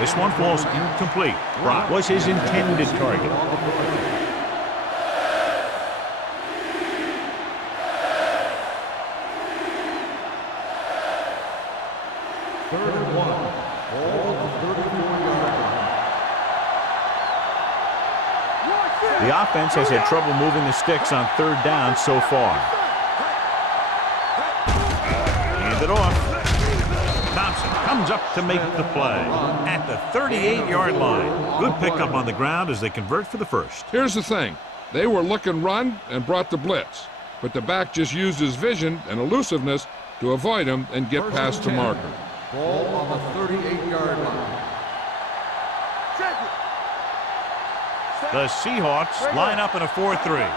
This one falls incomplete. Brock was his intended target. Third and 1. Ball on the 34-yard line. The offense has had trouble moving the sticks on third down so far. Hand it off. Thompson comes up to make the play at the 38-yard line. Good pickup on the ground as they convert for the first. Here's the thing. They were looking run and brought the blitz, but the back just used his vision and elusiveness to avoid him and get past the marker. Ball on the 38-yard line. The Seahawks line up in a 4-3.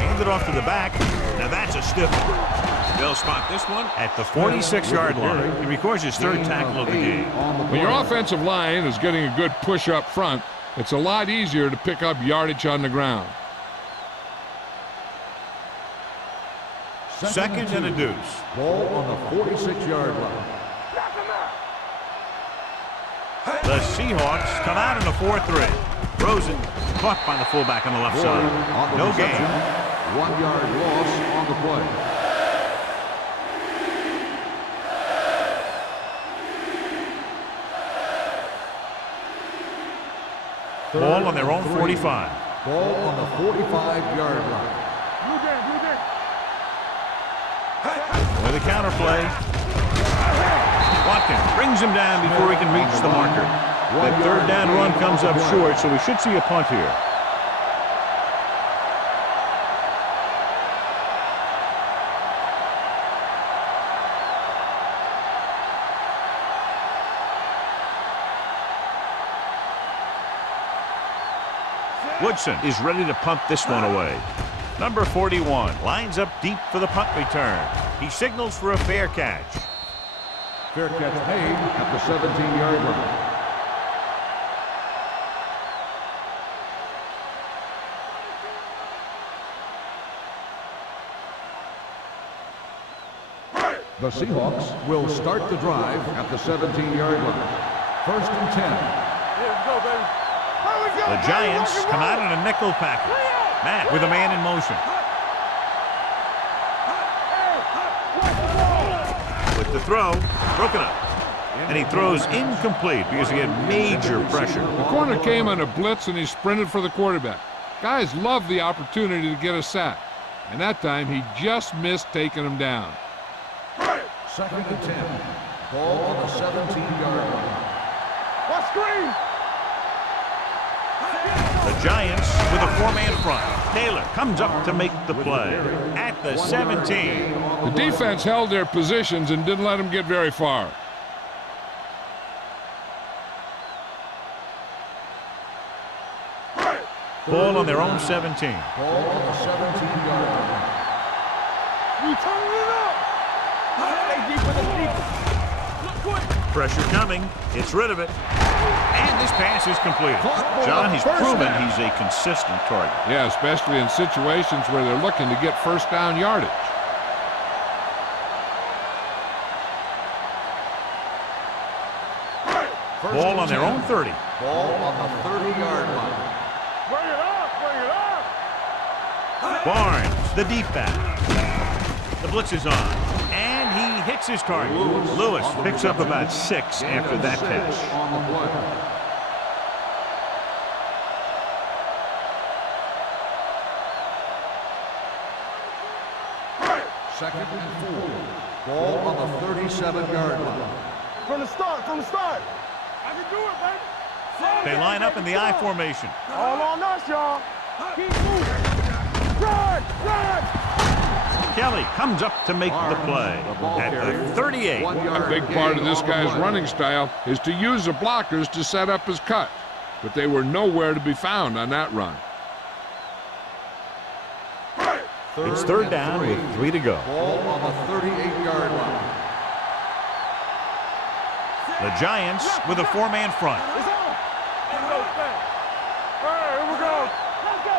Hand it off to the back. Now that's a stiff one. They'll spot this one at the 46-yard line. He records his 3rd tackle of the game. When your offensive line is getting a good push up front, it's a lot easier to pick up yardage on the ground. Second and a deuce. Ball on the 46-yard line. The Seahawks come out in a 4-3. Throws it. Caught by the fullback on the left side. No gain. 1-yard loss on the play. Ball on their own 45. Ball on the 45-yard line. With a counter play. Watkins brings him down before he can reach the marker. That 3rd down run comes up short, so we should see a punt here. Woodson is ready to punt this one away. Number 41 lines up deep for the punt return. He signals for a fair catch. Fair catch made at the 17-yard line. The Seahawks will start the drive at the 17-yard line. 1st and 10. Let's go, baby. The Giants come out in a nickel package. Matt with a man in motion. With the throw, broken up. And he throws incomplete because he had major pressure. The corner came on a blitz and he sprinted for the quarterback. Guys love the opportunity to get a sack. And that time he just missed taking him down. 2nd and 10. Ball on the 17-yard line. What screen? The Giants with a 4-man front. Taylor comes up to make the play at the 17. The defense held their positions and didn't let them get very far. Ball on their own 17. Ball on the 17-yard line. We turning it up. Hey, deeper than deeper. Look quick. Pressure coming. Gets rid of it. And this pass is completed. John, he's proven he's a consistent target. Yeah, especially in situations where they're looking to get first down yardage. Ball on their own 30. Ball on the 30-yard line. Bring it up. Bring it up. Barnes, the deep back. The blitz is on. And he hits his target. Lewis picks up about 6 after that catch. On the play. Second and 4. Ball on the 37-yard line. From the start. From the start. I can do it, baby. They line up in the I formation. All on us, y'all. Keep moving. Run! Run! Kelly comes up to make the play at the 38. A big part of this guy's running style is to use the blockers to set up his cut. But they were nowhere to be found on that run. It's 3rd down with 3 to go. Ball on the 38-yard line. The Giants with a 4-man front. It's on. Let's go, back. All right, here we go. Let's go.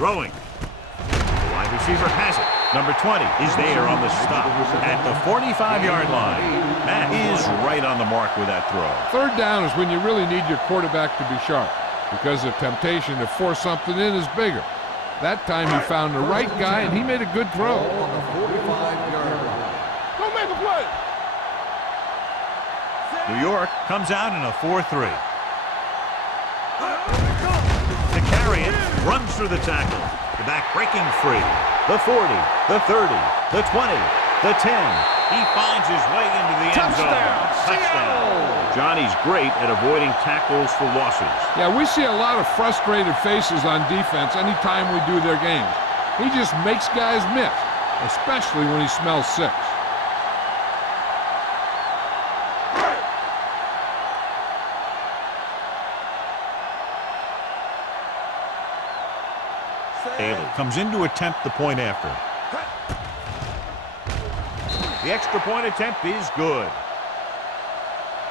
Throwing. The wide receiver has it. Number 20 is there on the stop at the 45-yard line. That is right on the mark with that throw. 3rd down is when you really need your quarterback to be sharp, because the temptation to force something in is bigger. That time he found the right guy and he made a good throw. Ball on the 45-yard line. Go make a play. New York comes out in a 4-3. To carry it, runs through the tackle. The back breaking free. The 40, the 30, the 20, the 10. He finds his way into the end zone. Touchdown. Johnny's great at avoiding tackles for losses. Yeah, we see a lot of frustrated faces on defense anytime we do their games. He just makes guys miss, especially when he smells 6. Taylor comes in to attempt the point after. The extra point attempt is good.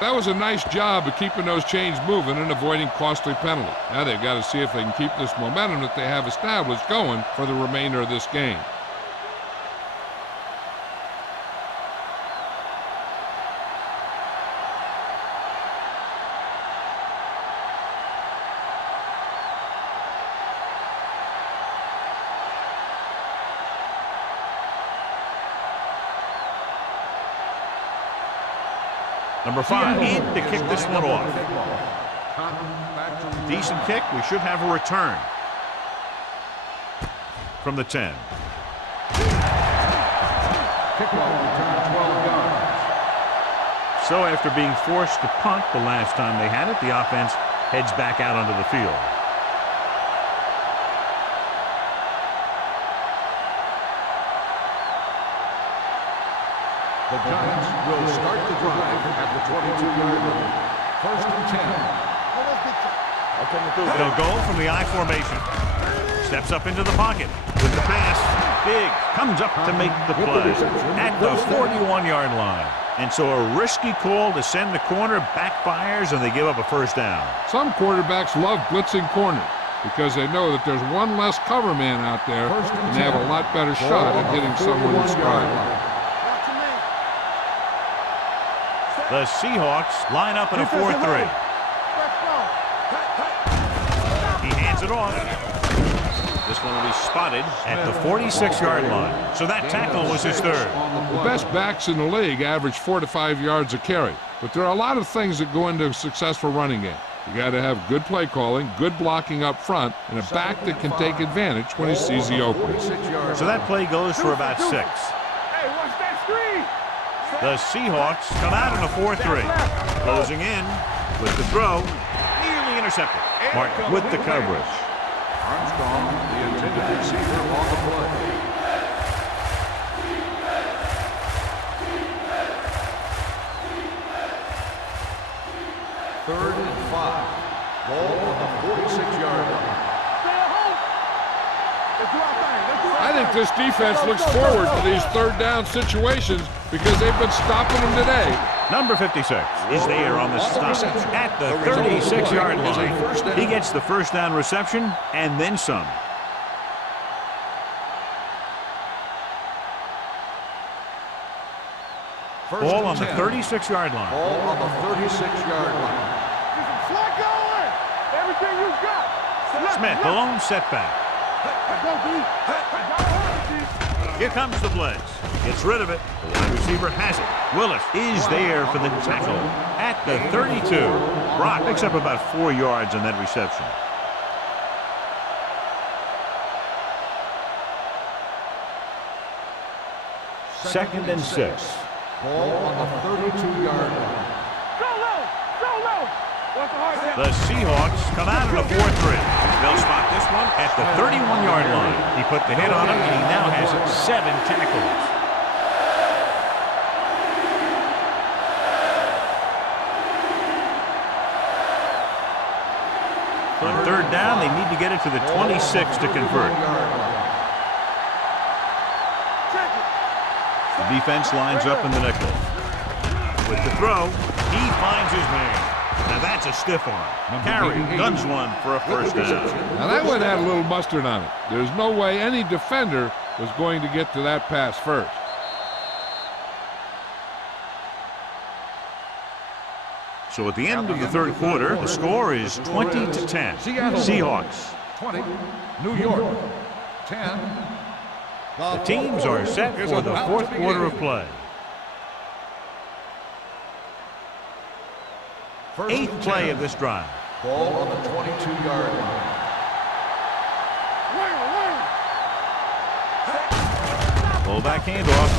That was a nice job of keeping those chains moving and avoiding costly penalties. Now they've got to see if they can keep this momentum that they have established going for the remainder of this game. Number 5 in to kick this one off. Decent kick. We should have a return from the 10. Kickoff return 12 yards. So after being forced to punt the last time they had it, the offense heads back out onto the field. The Giants will start the drive at the 22-yard line. 1st and 10. They'll go from the I formation. Steps up into the pocket with the pass. Big comes up to make the play at the 41-yard line. And so a risky call to send the corner backfires, and they give up a 1st down. Some quarterbacks love blitzing corners because they know that there's one less cover man out there and they have a lot better shot at hitting someone in stride. The Seahawks line up in a 4-3. He hands it off. This one will be spotted at the 46-yard line. So that tackle was his 3rd. The best backs in the league average 4 to 5 yards a carry. But there are a lot of things that go into a successful running game. You got to have good play calling, good blocking up front, and a back that can take advantage when he sees the opening. So that play goes for about 6. Hey, watch that screen. The Seahawks come out in a 4-3. Closing in with the throw. Nearly intercepted. Martin with the coverage. Armstrong, the intended receiver, on the play. Third and 5. Ball on the 46-yard line. I think this defense looks forward to these third down situations because they've been stopping them today. Number 56 is there on the stop at the 36-yard line. He gets the first down reception and then some. Ball on the 36-yard line. Ball on the 36-yard line. Slide going. Everything you got. Smith, the lone setback. Here comes the blitz. Gets rid of it. The wide receiver has it. Willis is there for the tackle at the 32. Brock picks up about 4 yards on that reception. Second and 6. Ball on the 32-yard line. Go low. Go low. What's the hard down? The Seahawks come out in a 4-3. They'll spot this one at the 31-yard line. He put the hit on him, and he now has 7 tackles. On third down, they need to get it to the 26 to convert. The defense lines up in the nickel. With the throw, he finds his man. Now that's a stiff arm. Carey guns one for a first down. Now that one had a little mustard on it. There's no way any defender was going to get to that pass first. So at the end of the third quarter, the score is 20-10. Seahawks. 20, New York. 10. The teams are set for the fourth quarter of play. Eighth play of this drive. Ball on the 22-yard line. Fullback handoff.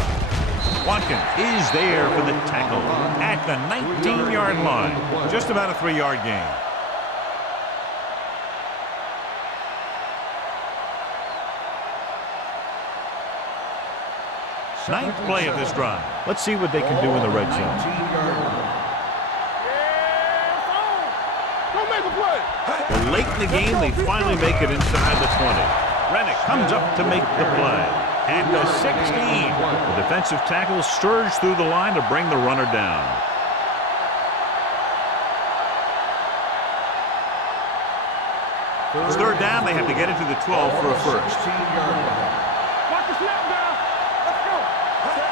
Watkins is there for the tackle at the 19-yard line. Just about a 3-yard gain. Ninth play of this drive. Let's see what they can do in the red zone. 19-yard line. Don't make a play. Well, late in the game, they finally make it inside the 20. Rennick comes up to make the play. At the 16, the defensive tackle surged through the line to bring the runner down. It's third down. They have to get it to the 12 for a first. 16-yard line. Watch the snap now. Let's go.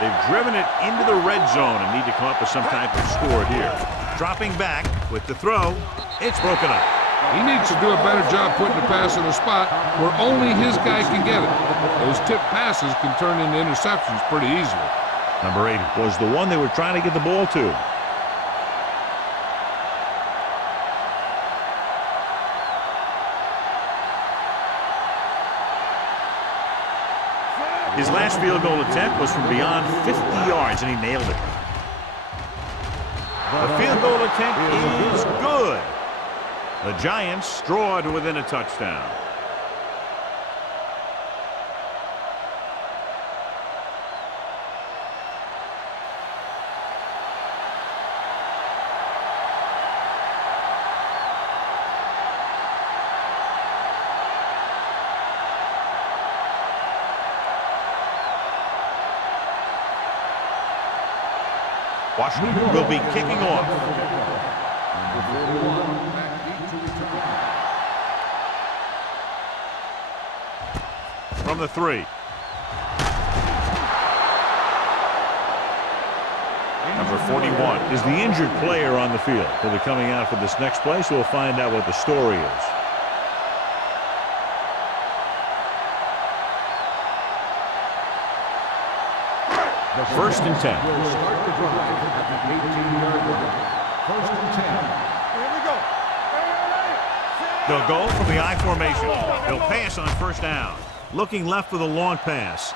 They've driven it into the red zone and need to come up with some type of score here. Dropping back with the throw. It's broken up. He needs to do a better job putting the pass in a spot where only his guy can get it. Those tip passes can turn into interceptions pretty easily. Number 8 was the one they were trying to get the ball to. His last field goal attempt was from beyond 50 yards, and he nailed it. The field goal attempt is good. The Giants draw to within a touchdown. Washington will be kicking off. From the 3. Number 41 is the injured player on the field. He'll be coming out for this next play, so we'll find out what the story is. First and 10. Will start the drive at the 18-yard line. First and 10. Here we go. Hey, They'll go from the I formation. He'll pass on first down. Looking left with a long pass.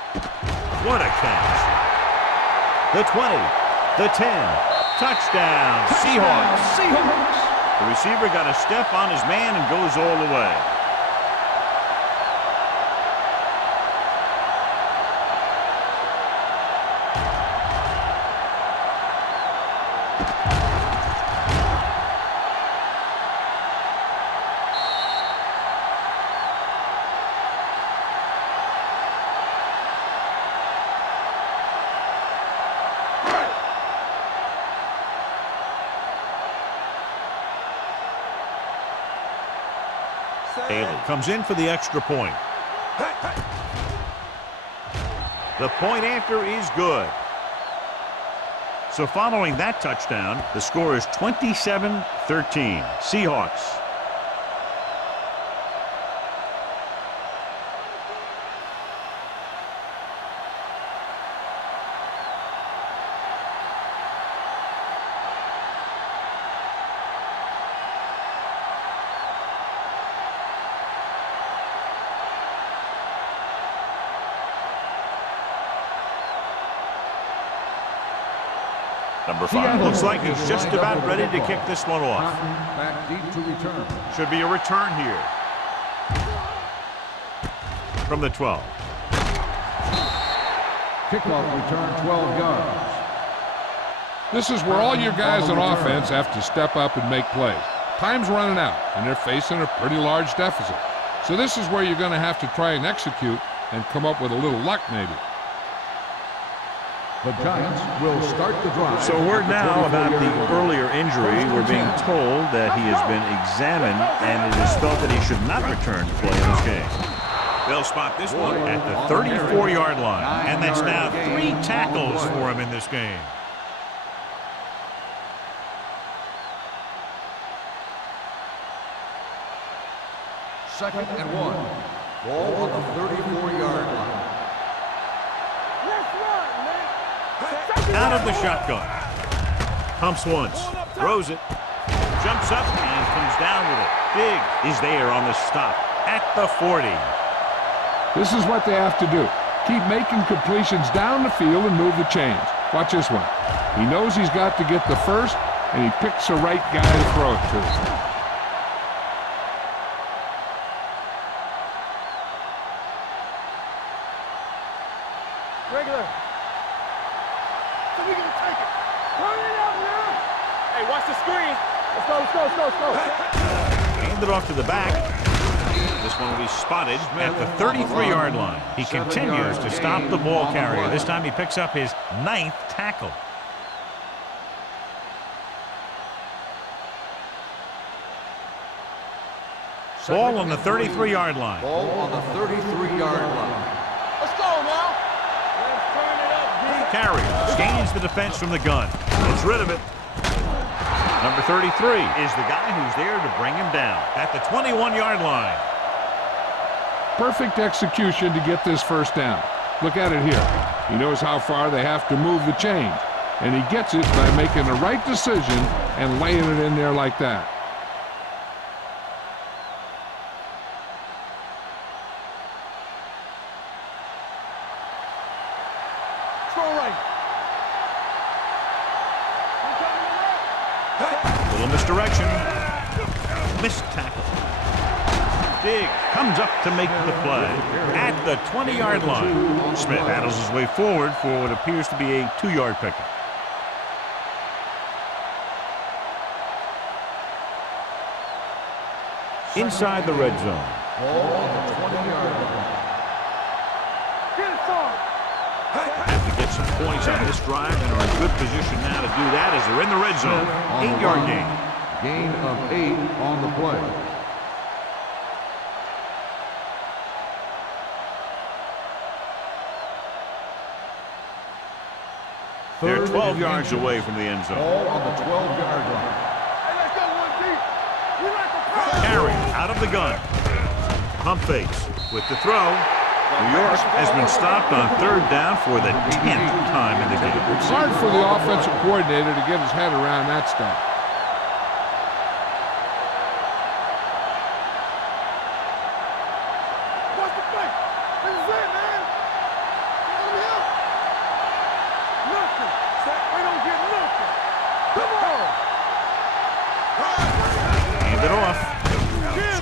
What a catch. The 20, the 10. Touchdown, Seahawks. The receiver got a step on his man and goes all the way. Taylor comes in for the extra point. The point after is good. So following that touchdown, the score is 27-13. Seahawks. Number 5 looks like he's just about ready to kick this one off. Back deep to return. Should be a return here. From the 12. Kickoff return 12 yards. This is where all your guys on offense have to step up and make plays. Time's running out, and they're facing a pretty large deficit. So this is where you're going to have to try and execute and come up with a little luck maybe. The Giants will start the drive. So word now about the earlier injury. We're being told that he has been examined and it is felt that he should not return to play in this game. They'll spot this one at the 34-yard line. And that's now 3 tackles for him in this game. Second and 1. Ball on the 34-yard line. Out of the shotgun. Pumps once. Throws it. Jumps up and comes down with it. Big is there on the stop at the 40. This is what they have to do. Keep making completions down the field and move the chains. Watch this one. He knows he's got to get the first, and he picks the right guy to throw it to. Regular. So we gonna take it. Turn it up now. Hey, watch the screen. Let's go. Hand it off to the back. This one will be spotted at the 33-yard line. He continues to stop the ball carrier. This time he picks up his 9th tackle. Ball on the 33-yard line. Ball on the 33-yard line. Let's go now. Let's turn it up, D. Carrier gains the defense from the gun. Gets rid of it. Number 33 is the guy who's there to bring him down at the 21-yard line. Perfect execution to get this first down. Look at it here. He knows how far they have to move the chains, and he gets it by making the right decision and laying it in there like that. Little misdirection. Missed tackle. Big comes up to make the play at the 20-yard line. Smith battles his way forward for what appears to be a 2-yard pickup. Inside the red zone. Ball on the 20-yard line. Have to get some points on this drive and are in good position now to do that as they're in the red zone. 8-yard gain. Gain of 8 on the play. They're 12 yards away from the end zone. Ball on the 12-yard line. Hey, let's go one deep. We like the pro. Carry out of the gun. Pump fakes with the throw. New York has been stopped on 3rd down for the 10th time in the game. It's hard for the offensive coordinator to get his head around that stuff.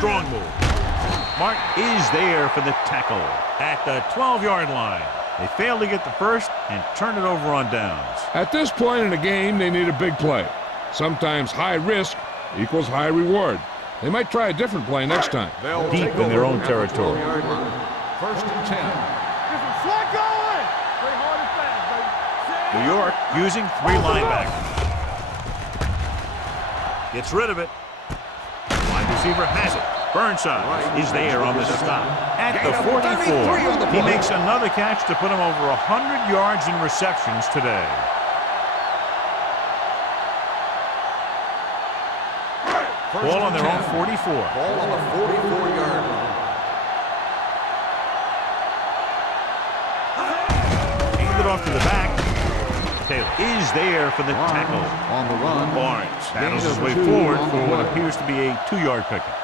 Strong move. Martin is there for the tackle at the 12-yard line. They failed to get the first and turn it over on downs. At this point in the game, they need a big play. Sometimes high risk equals high reward. They might try a different play next time. Deep in their own territory. First and 10. Slot going! Play hard and fast, baby. New York using 3 linebackers. Gets rid of it. Wide receiver has it. Burnside is there on the stop at the 44. He makes another catch to put him over 100 yards in receptions today. Ball on their own 44. Ball on the 44-yard line. Handed off to the back. Taylor is there for the tackle. On the run. Barnes battles his way forward for what appears to be a 2-yard pickup.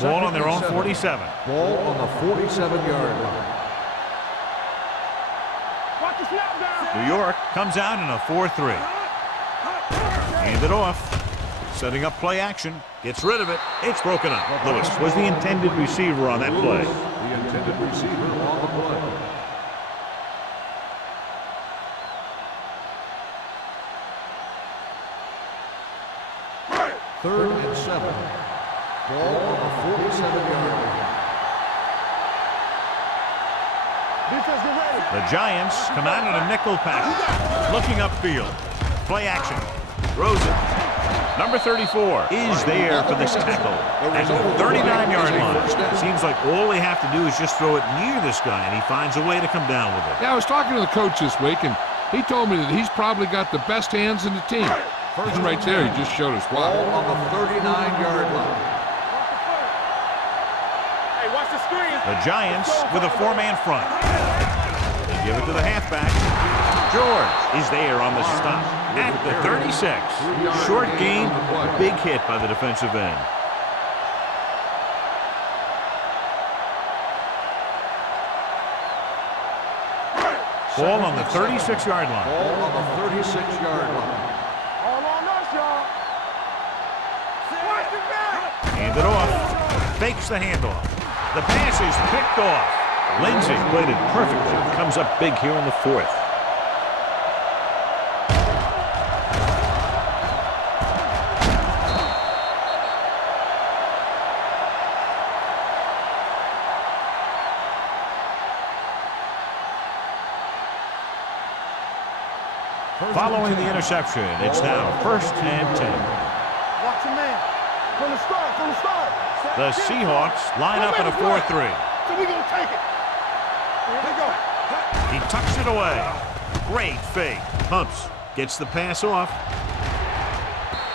Ball on their own 47. Ball on the 47-yard line. Watch the snap down. New York comes out in a 4-3. Hand it off. Setting up play action. Gets rid of it. It's broken up. Lewis was the intended receiver on that play. The intended receiver on the play. Third and 7. Ball on the 47-yard line. Defense, get ready. The Giants come out in a nickel package. Looking upfield. Play action. Throws it. Number 34 is there for this tackle at the 39-yard line. Seems like all they have to do is just throw it near this guy, and he finds a way to come down with it. Yeah, I was talking to the coach this week, and he told me that he's probably got the best hands in the team. And right there, he just showed us why. Ball on the 39-yard line. Hey, watch the screen. The Giants with a 4-man front. They give it to the halfback. George is there on the stop at the 36. Short gain, big hit by the defensive end. Ball on the 36-yard line. Ball on the 36-yard line. All on us, y'all. Watch the back. Hand it off. Fakes the handoff. The pass is picked off. Lindsey played it perfectly. Comes up big here in the 4th. Following the interception, it's now 1st and 10. Watch the man. From the start, from the start. The Seahawks line up in a 4-3. So we gonna take it. Here we go. He tucks it away. Great fake. Pumps. Gets the pass off.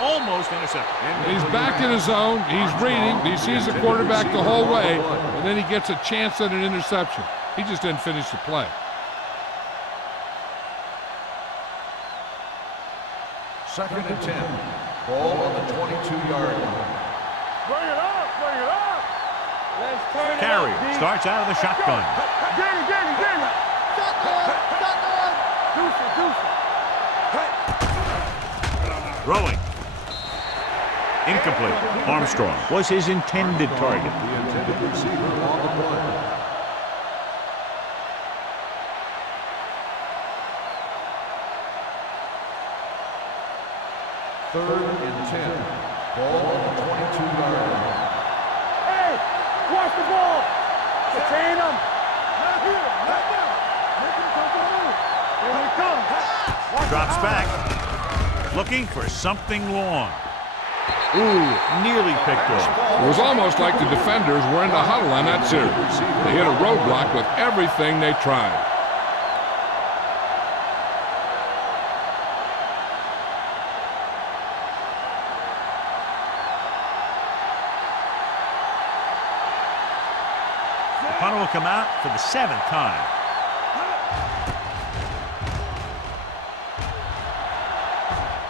Almost intercepted. He's back in his zone. He's reading. He sees the quarterback the whole way, and then he gets a chance at an interception. He just didn't finish the play. Second and 10. Ball on the 22-yard line. Bring it up, bring it up. Let's turn it Carrier up, D. starts out of the shotgun. Danny. Shotgun. Deuce it. Throwing. Incomplete. Armstrong was his intended target. The intended receiver on the play. Third and 10. Ball on the 22-yard line. Hey, watch the ball. Contain him. Not here, not there. Make him come to the move. Here we come. Watch Drops the back. Looking for something long. Ooh, nearly picked off. It was almost like the defenders were in the huddle on that series. They hit a roadblock with everything they tried. The punter will come out for the 7th time.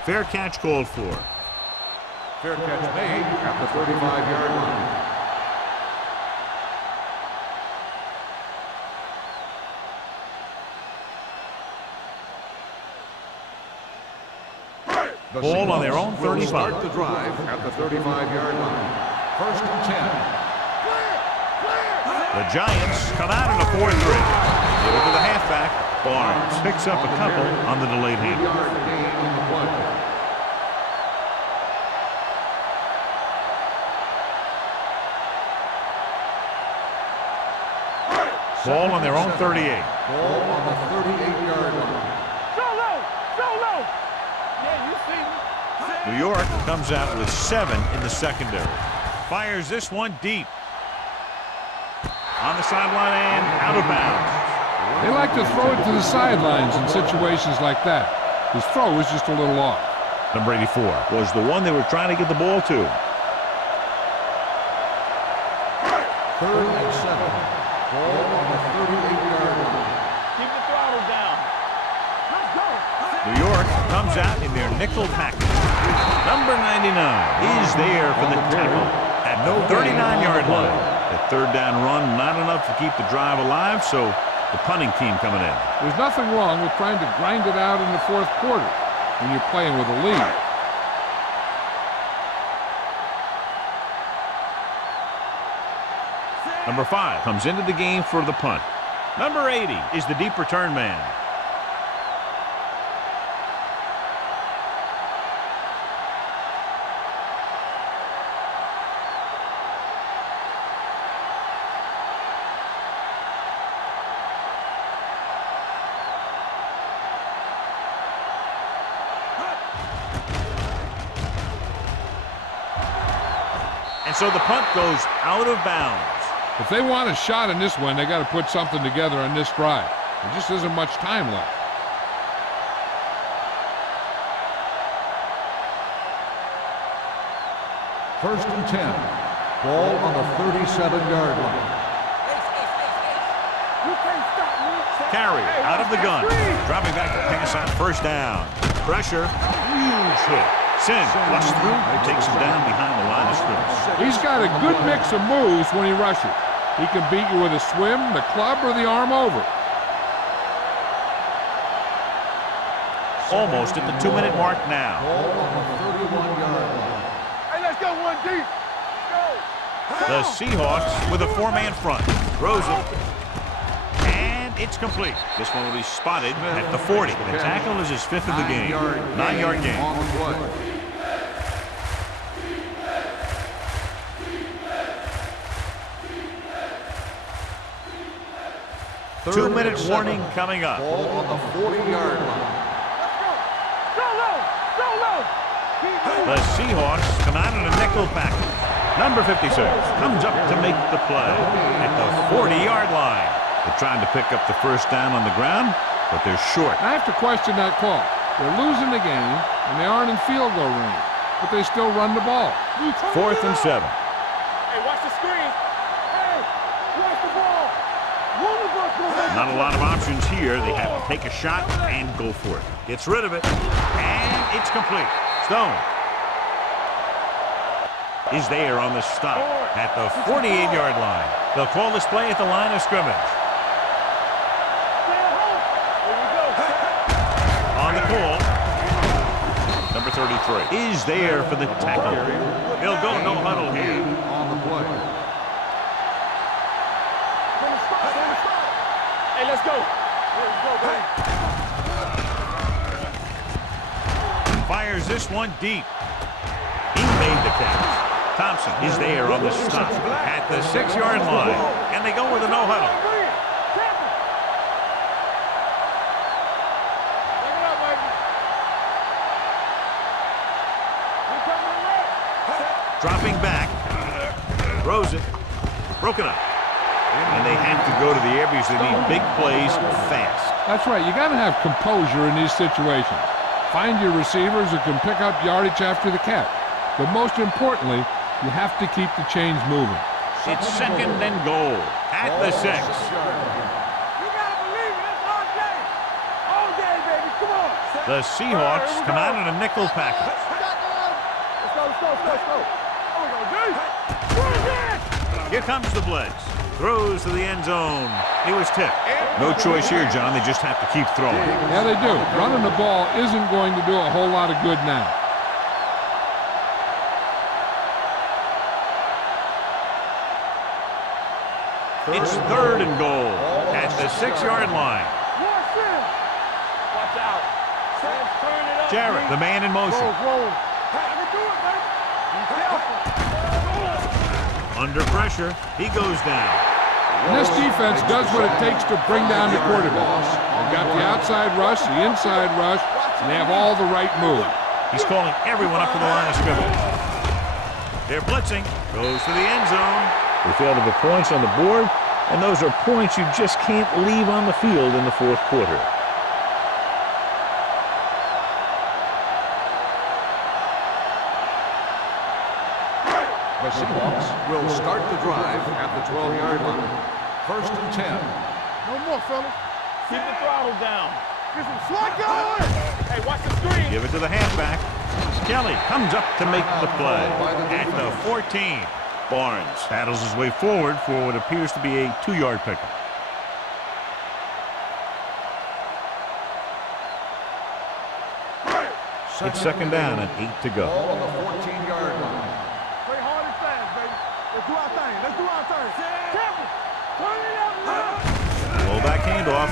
Fair catch called for. Fair catch made at the 35-yard line. The Ball on their own Seahawks will 35. start the drive at the 35-yard line. First and 10. The Giants come out in a 4-3. Give it to the halfback. Barnes picks up a couple on the delayed hand. 3-yard gain on the play. Ball on their own 38. Ball on the 38-yard line. Solo! Yeah, you see me. New York comes out with 7 in the secondary. Fires this one deep. On the sideline and out of bounds. They like to throw it to the sidelines in situations like that. His throw was just a little off. Number 84 was the one they were trying to get the ball to. 3rd and 7. Ball on the 38-yard line. Keep the throttle down. Let's go. New York comes out in their nickel package. Number 99 is there for the tackle at the 39-yard line. The third down run, not enough to keep the drive alive, so the punting team coming in. There's nothing wrong with trying to grind it out in the fourth quarter when you're playing with a lead. Number 5 comes into the game for the punt. Number 80 is the deep return man. And so the punt goes out of bounds. If they want a shot in this one, they got to put something together on this drive. There just isn't much time left. First and 10. Ball on the 37-yard line. You can't stop me. Carry out of the gun. Dropping back to pass on first down. Pressure. Huge hit. Sin flushed through. Takes him down behind the line of scrimmage. He's got a good mix of moves when he rushes. He can beat you with a swim, the club, or the arm over. Almost at the 2-minute mark now. Ball on the 31-yard line. Hey, let's go one deep. Go. The Seahawks with a 4-man front. Throws it. And it's complete. This one will be spotted at the 40. The tackle is his 5th of the game. 9-yard gain. On the play. 2-minute warning coming up. Ball on the 40-yard line. The Seahawks come out in a nickel package. Number 56 comes up to make the play at the 40-yard line. They're trying to pick up the first down on the ground, but they're short. I have to question that call. They're losing the game, and they aren't in field goal range, but they still run the ball. 4th and 7. Hey, watch the screen. Hey, watch the ball. Not a lot of options here. They have to take a shot and go for it. Gets rid of it, and it's complete. Stone is there on the stop at the 48-yard line. They'll call this play at the line of scrimmage. On the call, number 33 is there for the tackle. He'll go no huddle here. On the play. Hey, let's go. Let's go, baby. Fires this one deep. He made the catch. Thompson is there on the stop at the 6-yard line. And they go with a no huddle. Dropping back. Throws it. Broken up. And they have to go to the air because they need big plays fast. That's right. You got to have composure in these situations. Find your receivers who can pick up yardage after the catch. But most importantly, you have to keep the chains moving. It's 2nd and goal at the 6. You gotta believe it. It's all day. All day, baby. Come on. The Seahawks come out in a nickel package. Let's go, let's go, let's go. Oh, we go, D. Here comes the blitz. Throws to the end zone. He was tipped. No choice here, John. They just have to keep throwing. Yeah, they do. Running the ball isn't going to do a whole lot of good now. It's 3rd and goal at the 6-yard line. Watch out. Turn it up. Jarrett, the man in motion. Roll. Hey, I can do it, baby. Be careful. Under pressure, he goes down. And this defense does what it takes to bring down the quarterback. They've got the outside rush, the inside rush, and they have all the right moves. He's calling everyone up to the line of scrimmage. They're blitzing. Goes to the end zone. They fail to put points on the board, and those are points you just can't leave on the field in the 4th quarter. The Seahawks will start the drive at the 12-yard line. 1st and 10. No more, fellas. Keep the throttle down. Get some slot going. Hey, watch the screen. Give it to the halfback. Kelly comes up to make the play at the 14. Barnes paddles his way forward for what appears to be a 2-yard pickup. It's 2nd down and 8 to go. Ball on the 14-yard line. Play hard and fast, baby. Let's do our thing. Let's do our thing. Careful. Turn it up now. Fullback handoff.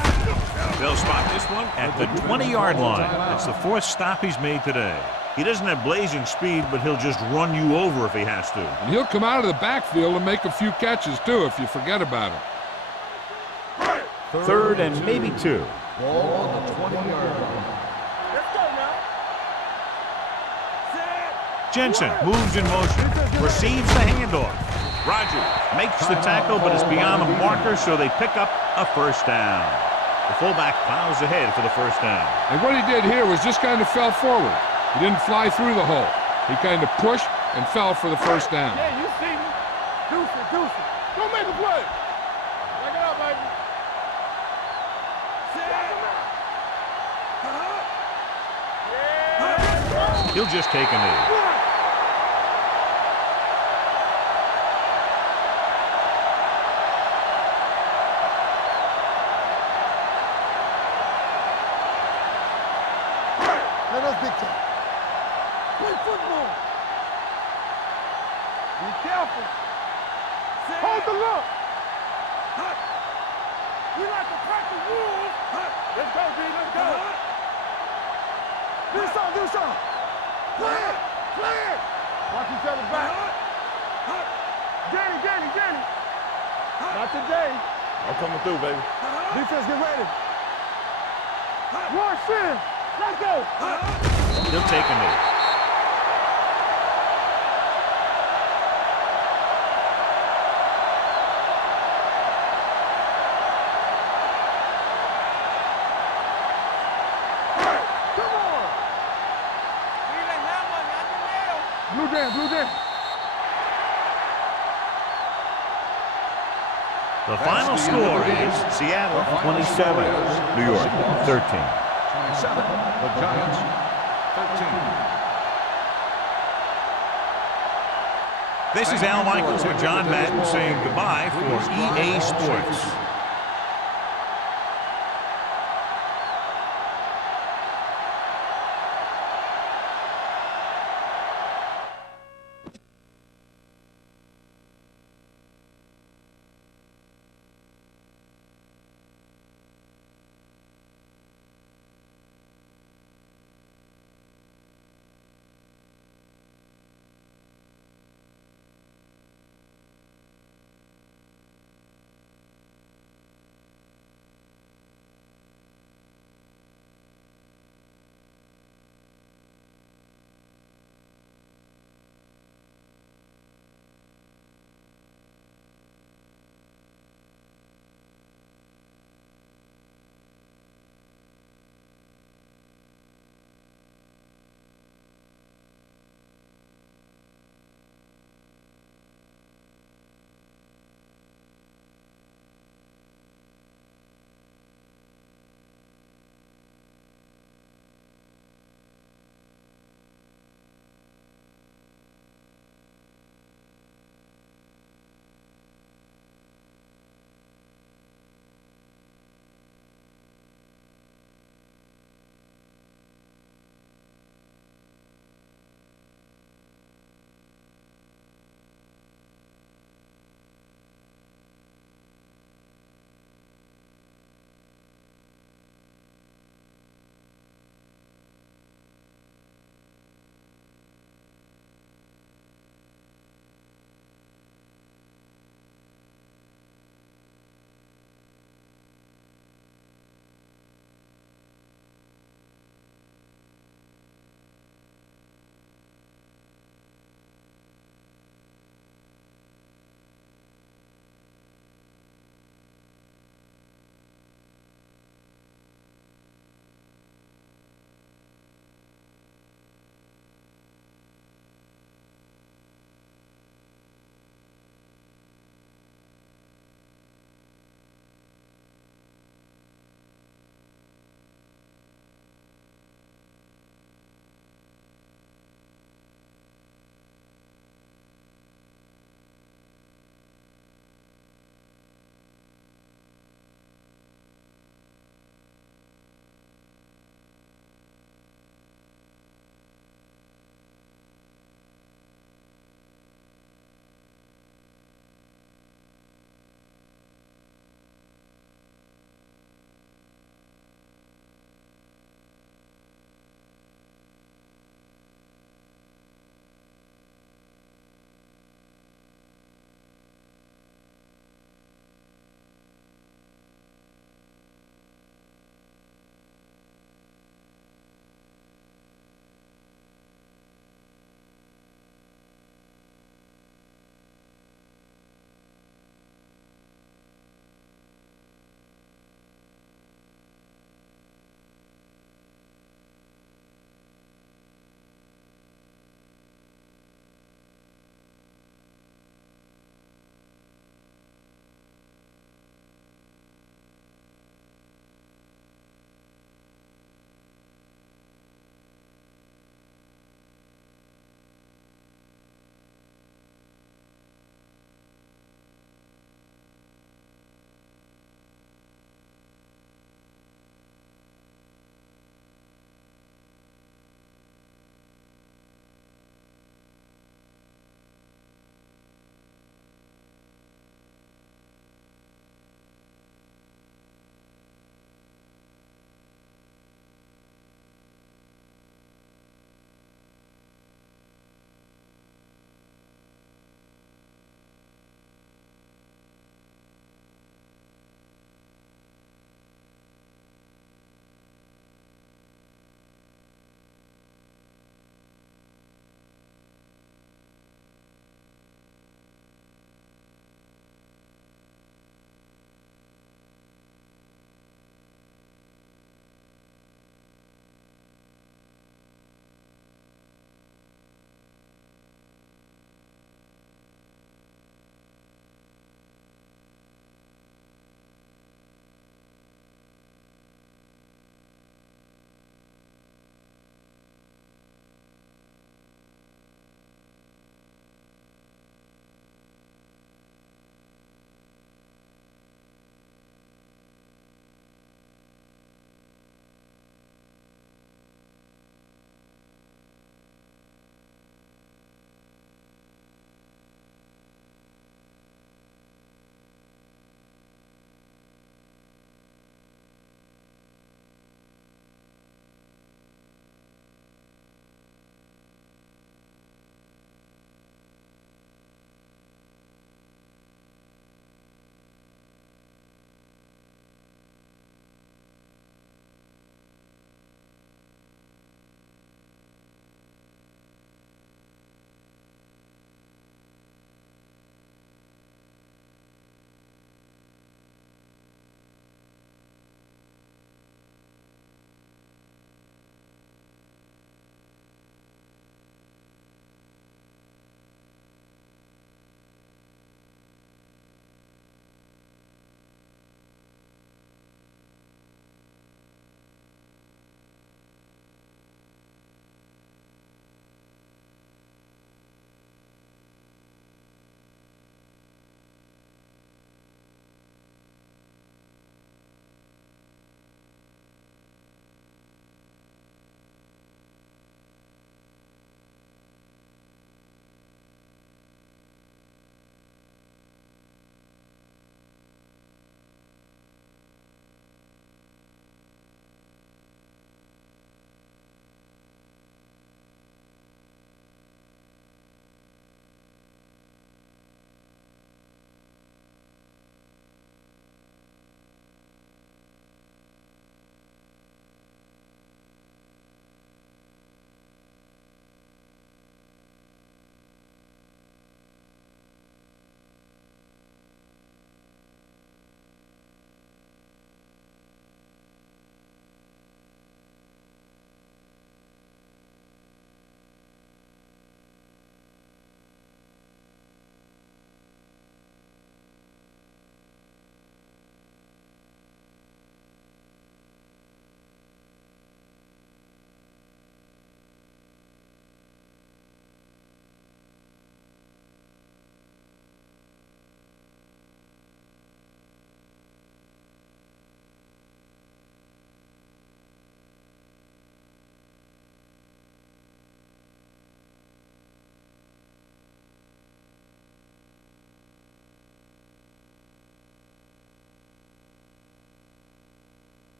They'll spot this one at the 20-yard line. It's the 4th stop he's made today. He doesn't have blazing speed, but he'll just run you over if he has to. And he'll come out of the backfield and make a few catches, too, if you forget about him. 3rd and maybe 2. Ball on the 20-yard line. Let's go now. Jensen moves in motion, receives the handoff. Rogers makes the tackle, but it's beyond the marker, so they pick up a 1st down. The fullback plows ahead for the 1st down. And what he did here was just kind of fell forward. He didn't fly through the hole. He kind of pushed and fell for the 1st down. Yeah, you see me. Deuce it. Don't make a play. Back it up, baby. Yeah. He'll just take a knee. Let us big time. Play football. Be careful. Hold the look. We like to crack the rules. Let's go, D. Let's go. Do something. Play it. Watch each other back. Jenny. Not today. I'm coming through, baby. Defense, get ready. Rush in. Let's go. He'll take a knee. Come on. Blue jam. The final score is Seattle 27, New York 13. 27. The Giants 13. This is Al Michaels with John Madden saying goodbye for EA Sports.